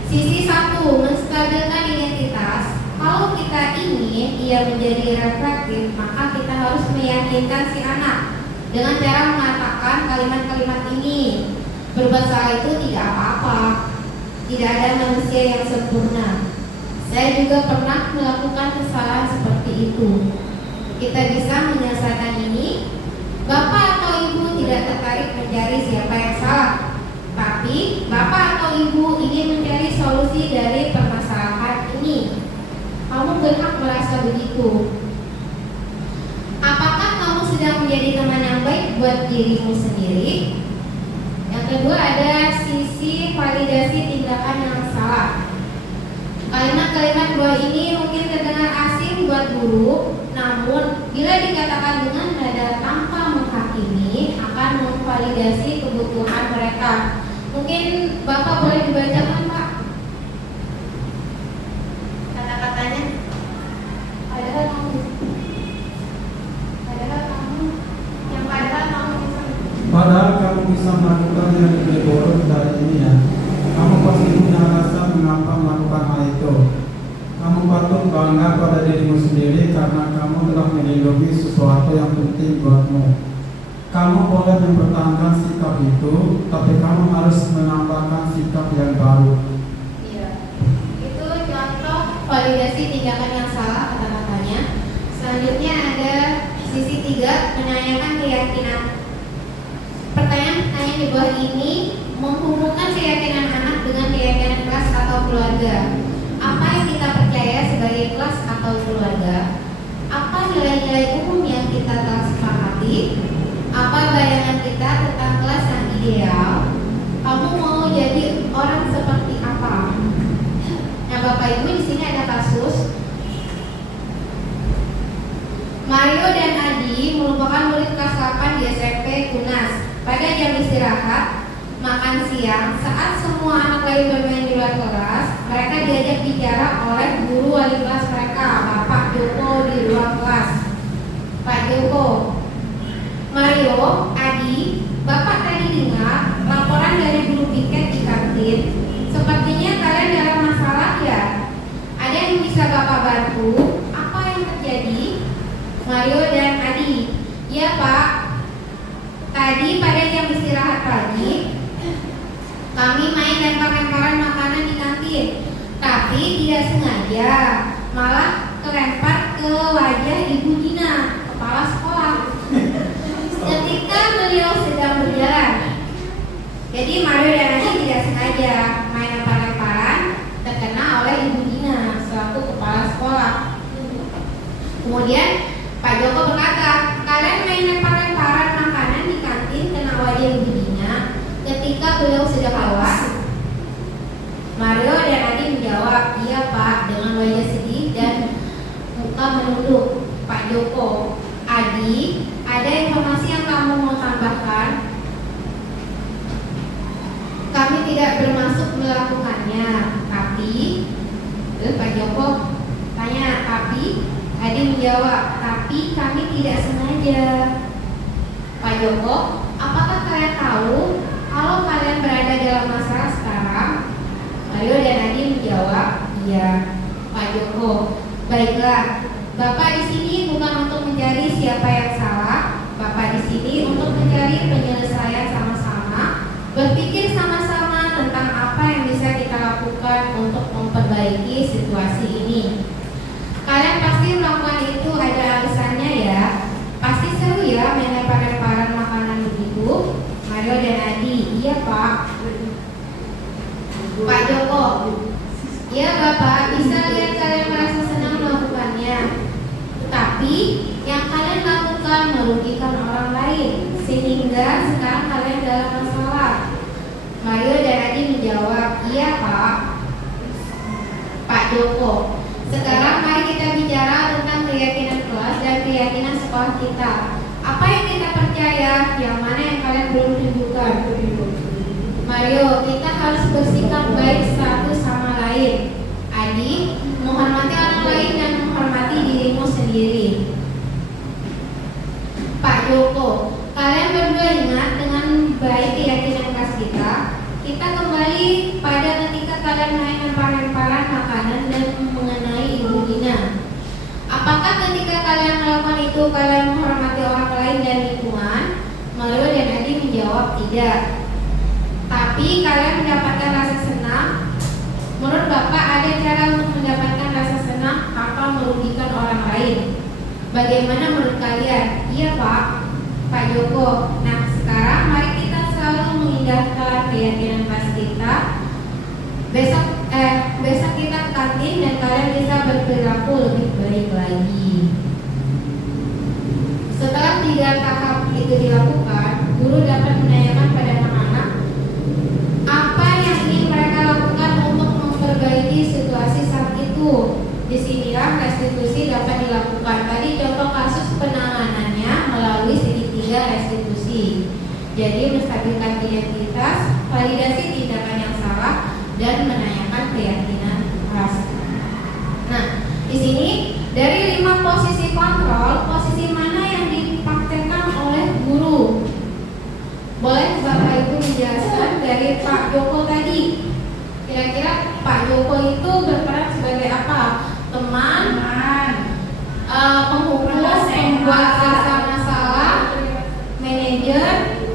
Sisi 1, menstabilkan identitas. Kalau kita ingin ia menjadi reflektif, maka kita harus meyakinkan si anak dengan cara mengatakan kalimat-kalimat ini. Berbuat salah itu tidak apa-apa. Tidak ada manusia yang sempurna. Saya juga pernah melakukan kesalahan seperti itu. Kita bisa menyelesaikan ini. Bapak atau ibu tidak tertarik mencari siapa yang salah, tapi bapak atau ibu ingin mencari solusi dari permasalahan ini. Kamu berhak merasa begitu. Apakah kamu sedang menjadi teman yang baik buat dirimu sendiri? Yang kedua ada sisi validasi tindakan yang salah. Kalimat-kalimat bawah ini mungkin terdengar asing buat guru, namun bila dikatakan dengan nada tanpa menghakimi akan memvalidasi kebutuhan mereka. Mungkin Bapak boleh dibacakan, Pak, kata-katanya. Padahal kamu Padahal kamu bisa melakukan yang lebih buruk dari ini ya. Kamu pasti punya alasan mengapa melakukan hal itu. Kamu patut bangga pada dirimu sendiri karena kamu telah melindungi sesuatu yang penting buatmu. Kamu boleh mempertahankan sikap itu, tapi kamu harus menambahkan sikap yang baru. Iya, itu contoh validasi tindakan yang salah kata-katanya. Selanjutnya ada sisi 3, menanyakan keyakinan. Pertanyaan-pertanyaan di bawah ini menghubungkan keyakinan anak dengan keyakinan kelas atau keluarga. Apa yang kita percaya sebagai kelas atau keluarga? Apa nilai-nilai umum yang kita telah sepakati? Apa bayangan kita tentang kelas yang ideal? Kamu mau jadi orang seperti apa? Nah, Bapak Ibu, di sini ada kasus Mario dan Adi merupakan murid kelas 8 di SMP Tunas. Pada jam istirahat makan siang, saat semua anak lain bermain di luar kelas, mereka diajak bicara oleh guru wali kelas mereka, Bapak Joko, di ruang kelas. Pak Joko, Mario, Adi, Bapak tadi dengar laporan dari guru piket di kantin. Sepertinya kalian dalam masalah ya? Ada yang bisa Bapak bantu? Apa yang terjadi? Mario dan Adi, ya Pak. Tadi pada jam istirahat pagi, kami main lempar-lemparan makanan di kantin, tapi tidak sengaja malah kelempar ke wajah Ibu Dina, kepala sekolah, ketika beliau sedang berjalan. Jadi Mario dan Adi tidak sengaja main lempar-lemparan terkena oleh Ibu Dina selaku kepala sekolah. Kemudian Pak Joko berkata, kalian main lempar-lemparan makanan di kantin kena wajah Ibu Dina ketika beliau sedang lewat. Mario dan Adi menjawab, iya Pak, dengan wajah sedih dan muka menunduk. Pak Joko, Adi, ada informasi yang kamu mau tambahkan? Kami tidak bermaksud melakukannya, tapi Pak Joko tanya, tapi Adi menjawab, tapi kami tidak sengaja. Pak Joko, apakah kalian tahu kalau kalian berada dalam masalah sekarang? Mario dan Adi menjawab, Iya, Pak Joko. Baiklah, Bapak di sini bukan untuk mencari siapa yang salah. Bapak di sini untuk mencari penyelesaian sama-sama, berpikir sama-sama tentang apa yang bisa kita lakukan untuk memperbaiki situasi ini. Kalian pasti melakukan itu ada alasannya ya. Pasti seru ya main lempar-lemparan makanan begitu. Mario dan Adi, iya Pak. Pak Joko, iya Bapak, bisa lihat kalian merasa senang melakukannya. Tapi yang kalian lakukan merugikan orang lain, sehingga sekarang kalian dalam masalah. Mario dan Adi menjawab, iya Pak. Pak Joko, sekarang mari kita bicara tentang keyakinan kelas dan keyakinan sekolah kita. Apa yang kita percaya, yang mana yang kalian belum tunjukkan? Mario, kita harus bersikap baik satu sama lain. Adi, menghormati orang lain dan menghormati dirimu sendiri. Pak Joko, kalian berdua ingat dengan baik keyakinan kelas kita. Kita kembali pada ketika kalian main lempar-lemparan makanan dan mengenai Ibu Dina. Apakah ketika kalian melakukan itu kalian menghormati orang lain dan lingkungan? Mario dan Adi menjawab tidak. Tapi kalian mendapatkan rasa senang. Menurut Bapak ada cara untuk mendapatkan rasa senang tanpa merugikan orang lain. Bagaimana menurut kalian? Iya Pak. Pak Joko. Nah sekarang mari kita selalu mengindahkan keyakinan kelas kita. Besok kita ke kantin dan kalian bisa berperilaku lebih baik lagi. Setelah 3 tahap itu dilakukan, guru dapat menanyakan pada anak-anak apa yang ingin mereka lakukan untuk memperbaiki situasi saat itu. Disinilah restitusi dapat dilakukan. Tadi contoh kasus penanganannya melalui segitiga restitusi. Jadi menstabilkan identitas, validasi tindakan yang salah, dan menanyakan keyakinan kelas. Nah, di sini dari 5 posisi kontrol, posisi mana yang dipraktekkan oleh guru? Boleh Bapak Ibu menjelaskan dari Pak Joko tadi? Kira-kira Pak Joko itu berperan sebagai apa? Teman, penghukum, pembuat rasa masalah, manajer,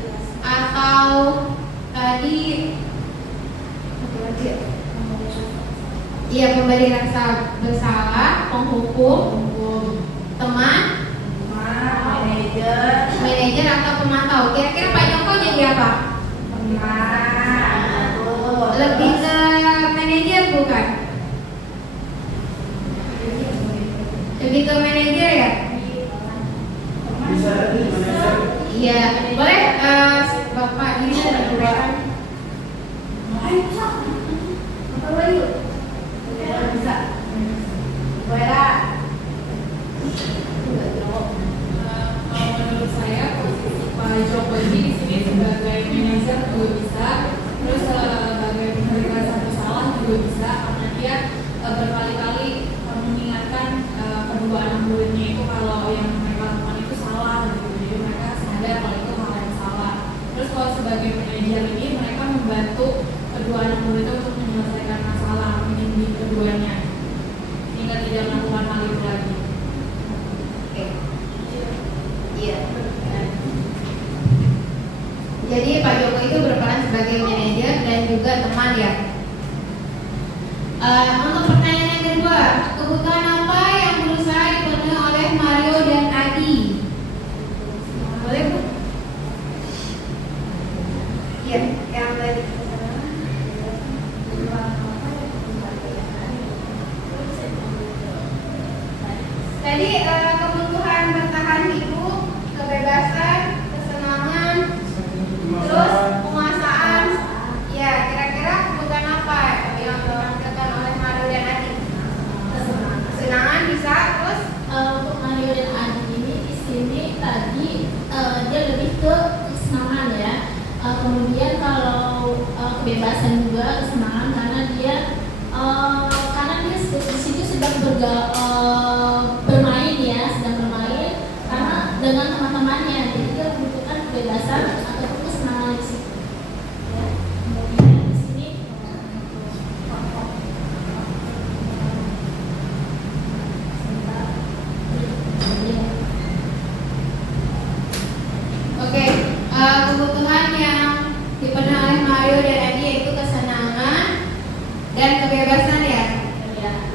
atau tadi iya pemberi rasa bersalah, penghukum, teman, manajer atau pemantau. Kira-kira Pak Joko jadi apa? Lebih ke manajer bukan? Lebih ke manajer ya? Bisa jadi manajer. Iya, boleh Bapak ini menjelaskan. Menurut saya posisi Pak Joko ini di sini sebagai manajer juga bisa, terus sebagai pemberi rasa bersalah juga bisa, karena dia berkali-kali mengingatkan kedua anak muridnya itu kalau yang mereka lakukan itu salah, gitu. Jadi mereka sadar kalau itu hal yang salah. Terus kalau sebagai manajer ini mereka membantu kedua anak muridnya untuk menyelesaikan masalah, mendidik keduanya sehingga tidak melakukan hal itu lagi. Oke. Iya. Jadi Pak Joko itu berperan sebagai manajer dan juga teman ya. Untuk pertanyaan yang kedua, kebutuhan apa yang berusaha dipenuhi oleh Mario dan Adi? Boleh Bu? Iya, yang tadi. Tadi kebutuhan bertahan hidup, kebebasan, kesenangan, terus penguasaan. Ya, kira-kira kebutuhan apa yang dirasakan oleh Mario dan Adi? Kesenangan bisa, terus Untuk Mario dan Adi ini di sini tadi dia lebih ke kesenangan ya. Kemudian kalau kebebasan juga kesenangan karena dia di sini sedang bermain ya, sedang bermain karena dengan teman-temannya, jadi dia membutuhkan kebebasan ataupun kesenangan di situ. Ya. Kemudian di sini kebutuhan yang dipenuhi oleh Mario dan Adi yaitu kesenangan dan kebebasan ya.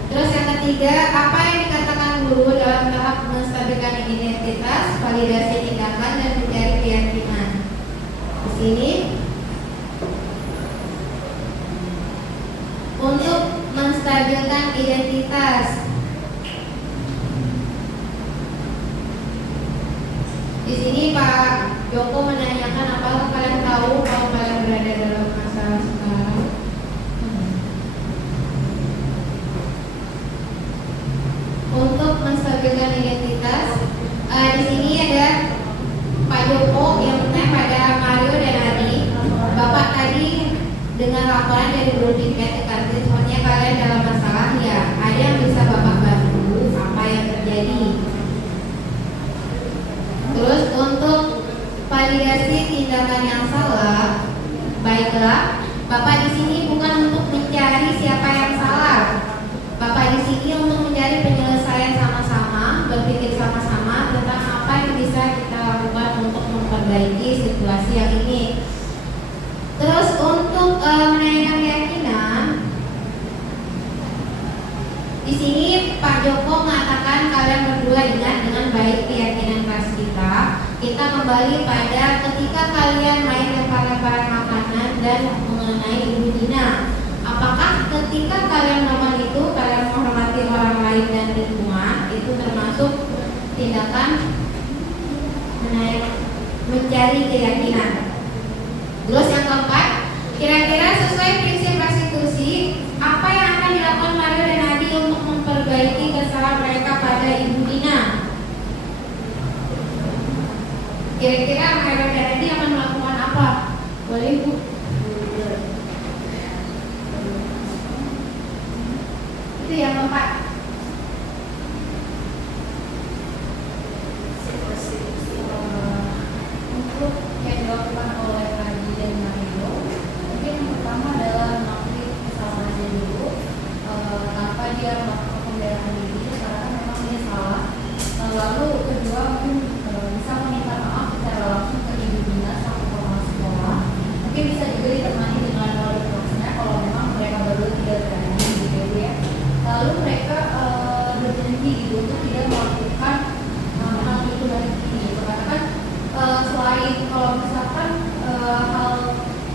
Terus yang ketiga, apa yang dikatakan guru dalam tahap menstabilkan identitas, validasi tindakan dan mencari keyakinan. Di sini untuk menstabilkan identitas. Di sini Pak Joko menanyakan apakah kalian tahu kalau kalian berada dalam masalah sekarang? Untuk menstabilkan identitas, di sini ada Pak Joko yang bertanya pada Mario dan Adi. Bapak tadi dengan laporan dari guru tiket di kantin, soalnya kalian dalam masalah ya. Ada yang bisa Bapak bantu? Apa yang terjadi? Terus untuk validasi tindakan yang salah, baiklah, Bapak di sini bukan untuk mencari siapa yang salah. Bapak di sini untuk mencari penyelesaian sama-sama, berpikir sama-sama tentang apa yang bisa kita lakukan untuk memperbaiki situasi yang ini. Terus untuk menanyakan keyakinan, di sini Pak Joko mengatakan kalian berdua ingat dengan baik keyakinan kelas kita. Kita kembali pada ketika kalian main lempar-lemparan makanan dan mengenai Ibu Dina. Apakah ketika kalian melakukan itu kalian menghormati orang lain dan lingkungan? Itu termasuk tindakan mencari keyakinan. Terus yang keempat, kira-kira sesuai prinsip restitusi, apa yang akan dilakukan Mario dan Adi untuk memperbaiki kesalahan mereka pada Ibu Dina? Kira-kira Mario dan Adi akan melakukan apa? Boleh Bu? Itu yang keempat. Untuk yang dilakukan oleh Adi dan Mario, mungkin yang pertama adalah mengakui kesalahannya dulu, tanpa dia melakukan pembelaan diri karena memang dia salah. Lalu kedua mungkin bisa meminta maaf secara langsung ke Ibu Dina sama kepala sekolah. Mungkin bisa juga ditemani dengan wali kelasnya kalau memang mereka berdua tidak berani gitu ya. Lalu mereka berjanji gitu untuk tidak melakukan hal itu lagi gitu. Karena kan selain kalau misalkan hal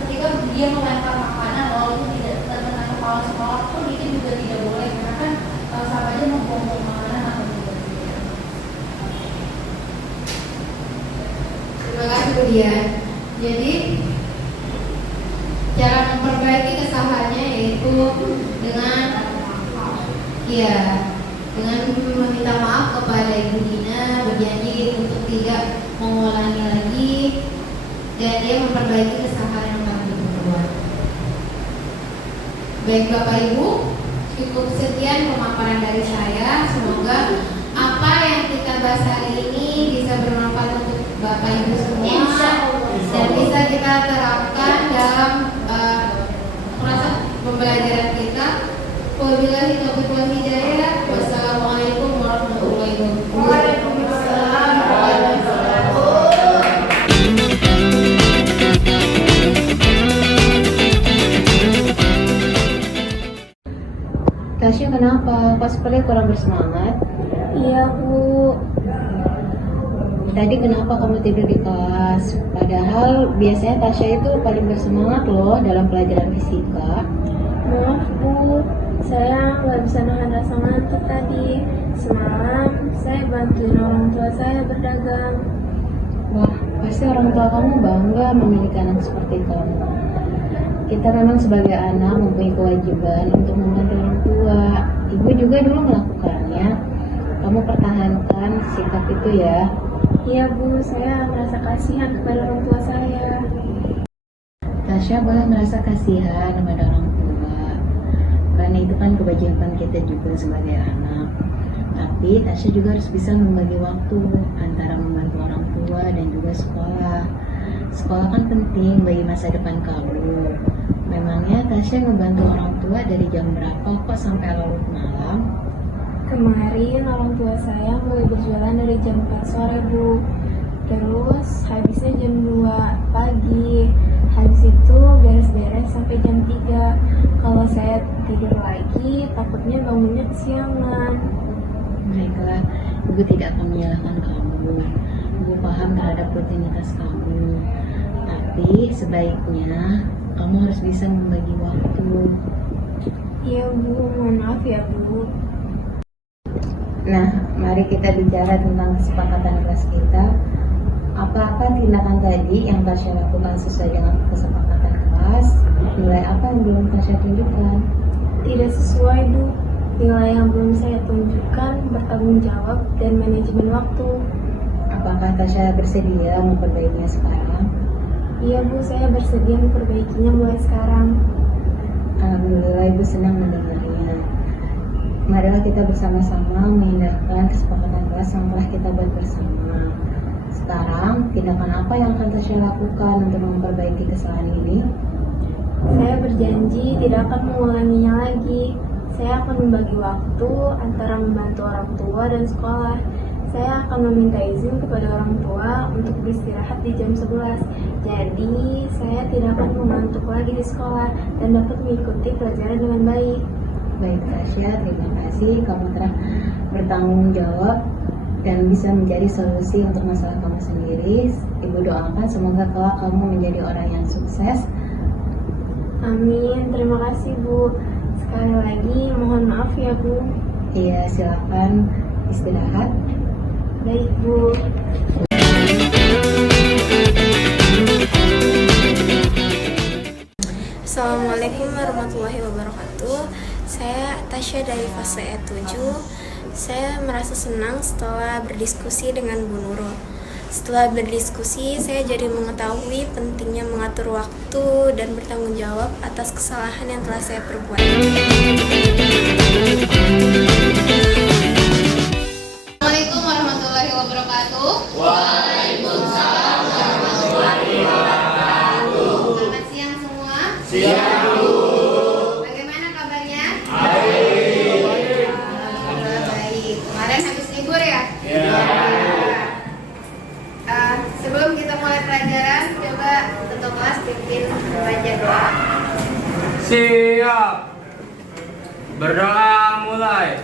ketika dia melempar makanan walaupun tidak terkena kepala sekolah pun itu juga tidak boleh karena kan sama aja membuang makanan atau tidak. Terima kasih Bu Dian. Jadi cara memperbaiki kesalahannya yaitu dengan dengan meminta maaf kepada Ibu Dina, berjanji untuk tidak mengulangi lagi, dan dia memperbaiki kesalahan yang telah diperbuat. Baik Bapak Ibu, cukup sekian pemaparan dari saya. Semoga apa yang kita bahas hari ini bisa bermanfaat untuk Bapak Ibu semua dan bisa kita terapkan dalam proses pembelajaran kita. Wabillahi taufiq wal hidayah. Wassalamualaikum warahmatullahi wabarakatuh. Waalaikumsalam. Tasya kenapa? Kok seperti kurang bersemangat? Iya Bu. Tadi kenapa kamu tidur di kelas? Padahal biasanya Tasya itu paling bersemangat loh dalam pelajaran fisika. Maaf Bu, saya nggak bisa nahan rasa ngantuk tadi. Semalam saya bantuin orang tua saya berdagang. Wah, pasti orang tua kamu bangga memiliki anak seperti kamu. Kita memang sebagai anak mempunyai kewajiban untuk membantu orang tua. Ibu juga dulu melakukannya. Kamu pertahankan sikap itu ya. Iya Bu, saya merasa kasihan kepada orang tua saya. Tasya boleh merasa kasihan kepada orang tua, karena itu kan kewajiban kita juga sebagai anak. Tapi Tasya juga harus bisa membagi waktu antara membantu orang tua dan juga sekolah. Sekolah kan penting bagi masa depan kamu. Memangnya Tasya ngebantu orang tua dari jam berapa kok sampai larut malam? Kemarin orang tua saya mulai berjualan dari jam 4 sore Bu. Terus habisnya jam 2 pagi. Habis itu beres-beres sampai jam 3. Kalau saya tidur lagi, takutnya bangunnya kesiangan. Baiklah, Ibu tidak akan menyalahkan kamu. Ibu paham terhadap rutinitas kamu. Tapi sebaiknya kamu harus bisa membagi waktu. Iya Bu, mohon maaf ya Bu. Nah, mari kita bicara tentang kesepakatan kelas kita. Apa-apa tindakan tadi yang Tasya lakukan sesuai dengan kesepakatan kelas? Nilai apa yang belum Tasya tunjukkan? Tidak sesuai Bu. Nilai yang belum saya tunjukkan bertanggung jawab dan manajemen waktu. Apakah Tasya bersedia memperbaikinya sekarang? Iya Bu, saya bersedia memperbaikinya mulai sekarang. Alhamdulillah, Ibu senang mendengarnya. Marilah kita bersama-sama mengindahkan kesepakatan kelas yang telah kita buat bersama. Sekarang, tindakan apa yang akan Tasya lakukan untuk memperbaiki kesalahan ini? Saya berjanji tidak akan mengulanginya lagi. Saya akan membagi waktu antara membantu orang tua dan sekolah. Saya akan meminta izin kepada orang tua untuk beristirahat di jam 11. Jadi, saya tidak akan mengantuk lagi di sekolah dan dapat mengikuti pelajaran dengan baik. Baik Tasya, terima kasih. Kamu telah bertanggung jawab dan bisa menjadi solusi untuk masalah kamu sendiri. Ibu doakan semoga kelak kamu menjadi orang yang sukses. Amin, terima kasih Bu. Sekali lagi mohon maaf ya Bu. Iya, silakan istirahat. Baik Bu. Assalamualaikum warahmatullahi wabarakatuh. Saya Tasya dari fase E7. Saya merasa senang setelah berdiskusi dengan Bu Nurul. Setelah berdiskusi, saya jadi mengetahui pentingnya mengatur waktu dan bertanggung jawab atas kesalahan yang telah saya perbuat. Assalamualaikum warahmatullahi wabarakatuh. Waalaikumsalam warahmatullahi wabarakatuh. Selamat siang semua. Siang Bu. Bagaimana kabarnya? Baik. Alhamdulillah baik. Kemarin habis libur ya? Ya. Sebelum kita mulai pelajaran, coba ketua kelas bikin baca doa. Siap. Berdoa mulai.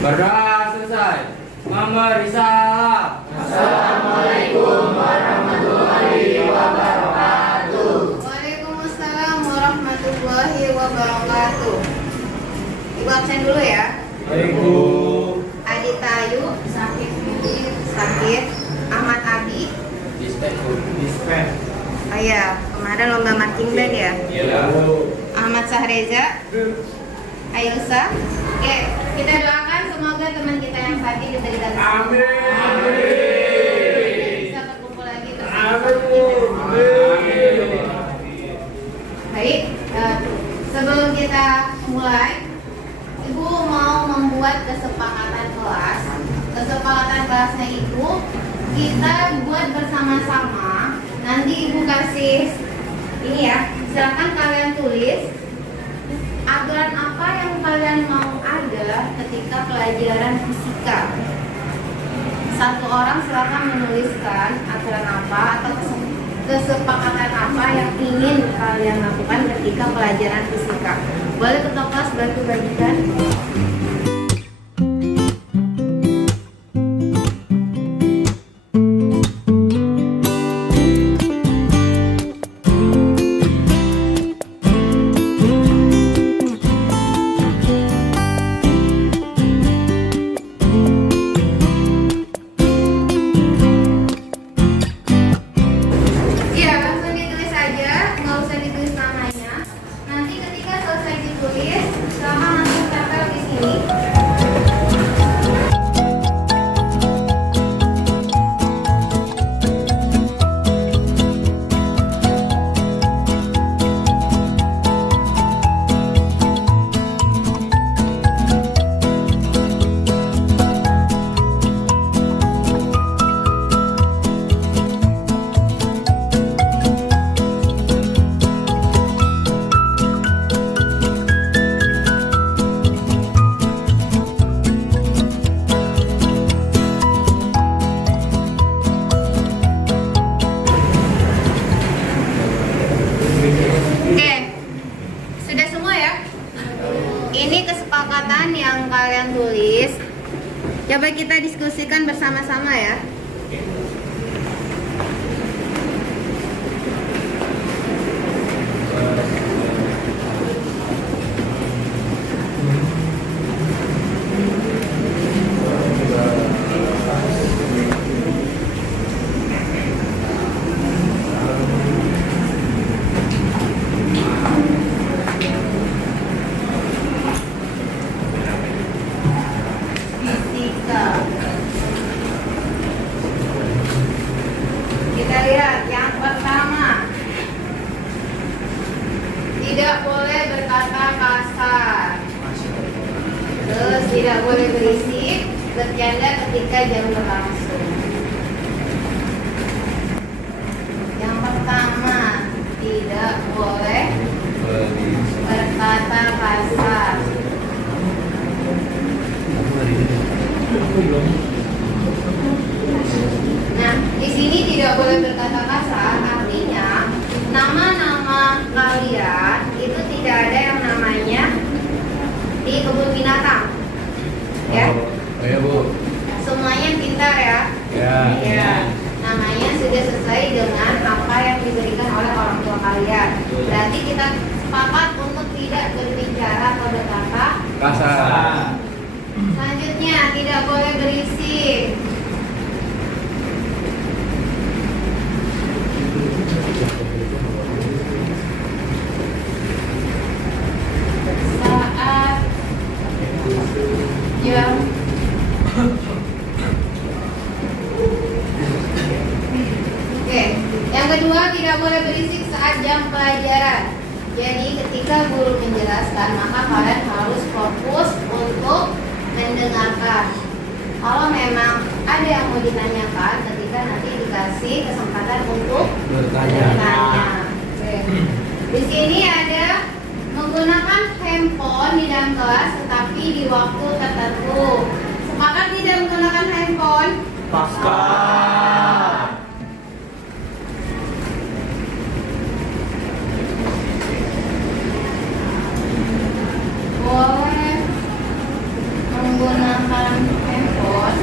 Berdoa selesai. Memberi salam. Assalamualaikum warahmatullahi wabarakatuh. Waalaikumsalam warahmatullahi wabarakatuh. Ibu absen dulu ya. Baik Bu. Adita Ayu, sakit. Ahmad Abi. Dispen. Oh iya, kemarin lomba marching band ya. Iya Bu. Ahmad Sahreza. Ayusa. Oke, kita doakan semoga teman kita yang sakit diberi kesehatan. Amin. Bisa berkumpul lagi bersama. Amin. Baik, sebelum kita mulai, Ibu mau membuat kesepakatan kelas. Kesepakatan kelasnya itu kita buat bersama-sama. Nanti Ibu kasih ini ya, silakan kalian tulis aturan apa yang kalian mau ada ketika pelajaran fisika. Satu orang silakan menuliskan aturan apa atau kesepakatan apa yang ingin kalian lakukan ketika pelajaran fisika. Boleh ketua kelas bantu bagikan? Iya, langsung ditulis aja, nggak usah ditulis namanya. Nanti ketika selesai ditulis, silakan langsung tempel di sini. kalian tulis, coba kita diskusikan bersama-sama ya. Fisika. Kita lihat yang pertama, tidak boleh berkata kasar. Terus tidak boleh berisik, bercanda ketika jam berlangsung. Yang pertama, tidak boleh berkata kasar. Nah, di sini tidak boleh berkata kasar, artinya nama-nama kalian itu tidak ada yang namanya di kebun binatang, ya. Oh ya Bu. Semuanya pintar ya. Ya. Namanya sudah sesuai dengan apa yang diberikan oleh orang tua kalian. Berarti kita sepakat untuk tidak berbicara atau berkata Kasar. Selanjutnya, tidak boleh berisik. Saat jam Oke, yang kedua tidak boleh berisik saat jam pelajaran. Jadi ketika guru menjelaskan, maka kalian harus fokus untuk mendengarkan. Kalau memang ada yang mau ditanyakan, ketika nanti dikasih kesempatan untuk bertanya. Oke. Di sini ada menggunakan handphone di dalam kelas, tetapi di waktu tertentu. Sepakat tidak menggunakan handphone? Boleh menggunakan handphone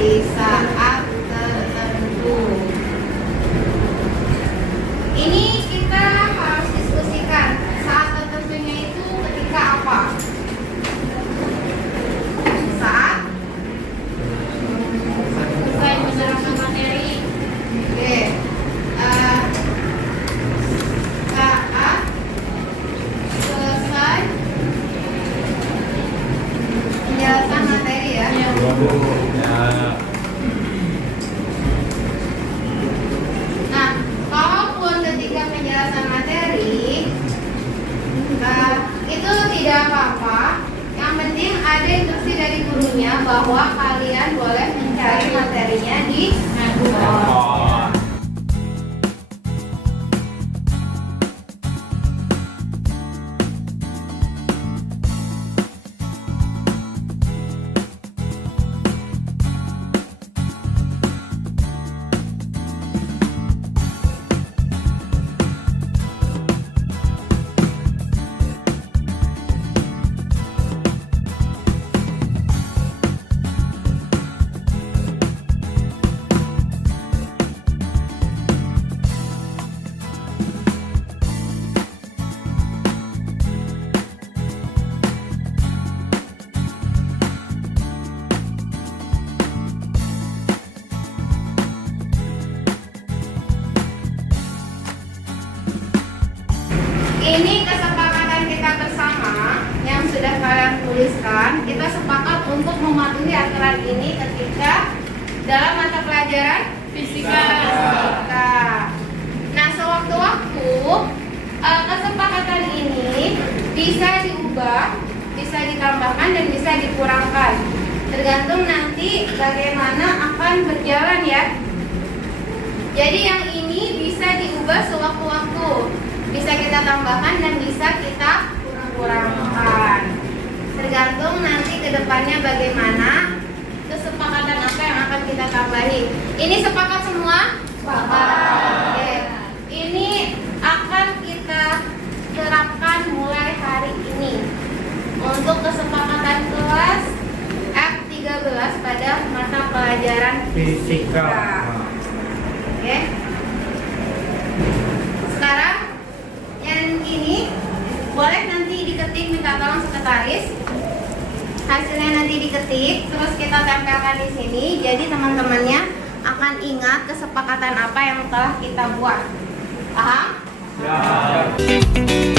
di saat tertentu. Ini kita harus diskusikan. Saat tertentunya itu ketika apa? Saat Selesai menjelaskan materi. Oke. Saat selesai penjelasan materi ya. Ya Bu. Ya. Nah, kalaupun ketika penjelasan materi itu tidak apa-apa. Yang penting ada instruksi dari gurunya bahwa kalian boleh mencari materinya di handphone. Ini kesepakatan kita bersama yang sudah kalian tuliskan. Kita sepakat untuk mematuhi aturan ini ketika dalam mata pelajaran fisika. Nah, sewaktu-waktu kesepakatan ini bisa diubah, bisa ditambahkan dan bisa dikurangkan. Tergantung nanti bagaimana akan berjalan ya. Jadi yang ini bisa diubah sewaktu-waktu, bisa kita tambahkan dan bisa kita kurangkan. Tergantung nanti kedepannya bagaimana, kesepakatan apa yang akan kita tambahi. Ini sepakat semua? Sepakat. Oke. Ini akan untuk kesepakatan kelas F13 pada mata pelajaran Fisika. Oke. Sekarang yang ini boleh nanti diketik, minta tolong sekretaris. Hasilnya nanti diketik, terus kita tempelkan di sini. Jadi teman-temannya akan ingat kesepakatan apa yang telah kita buat. Paham? Ya.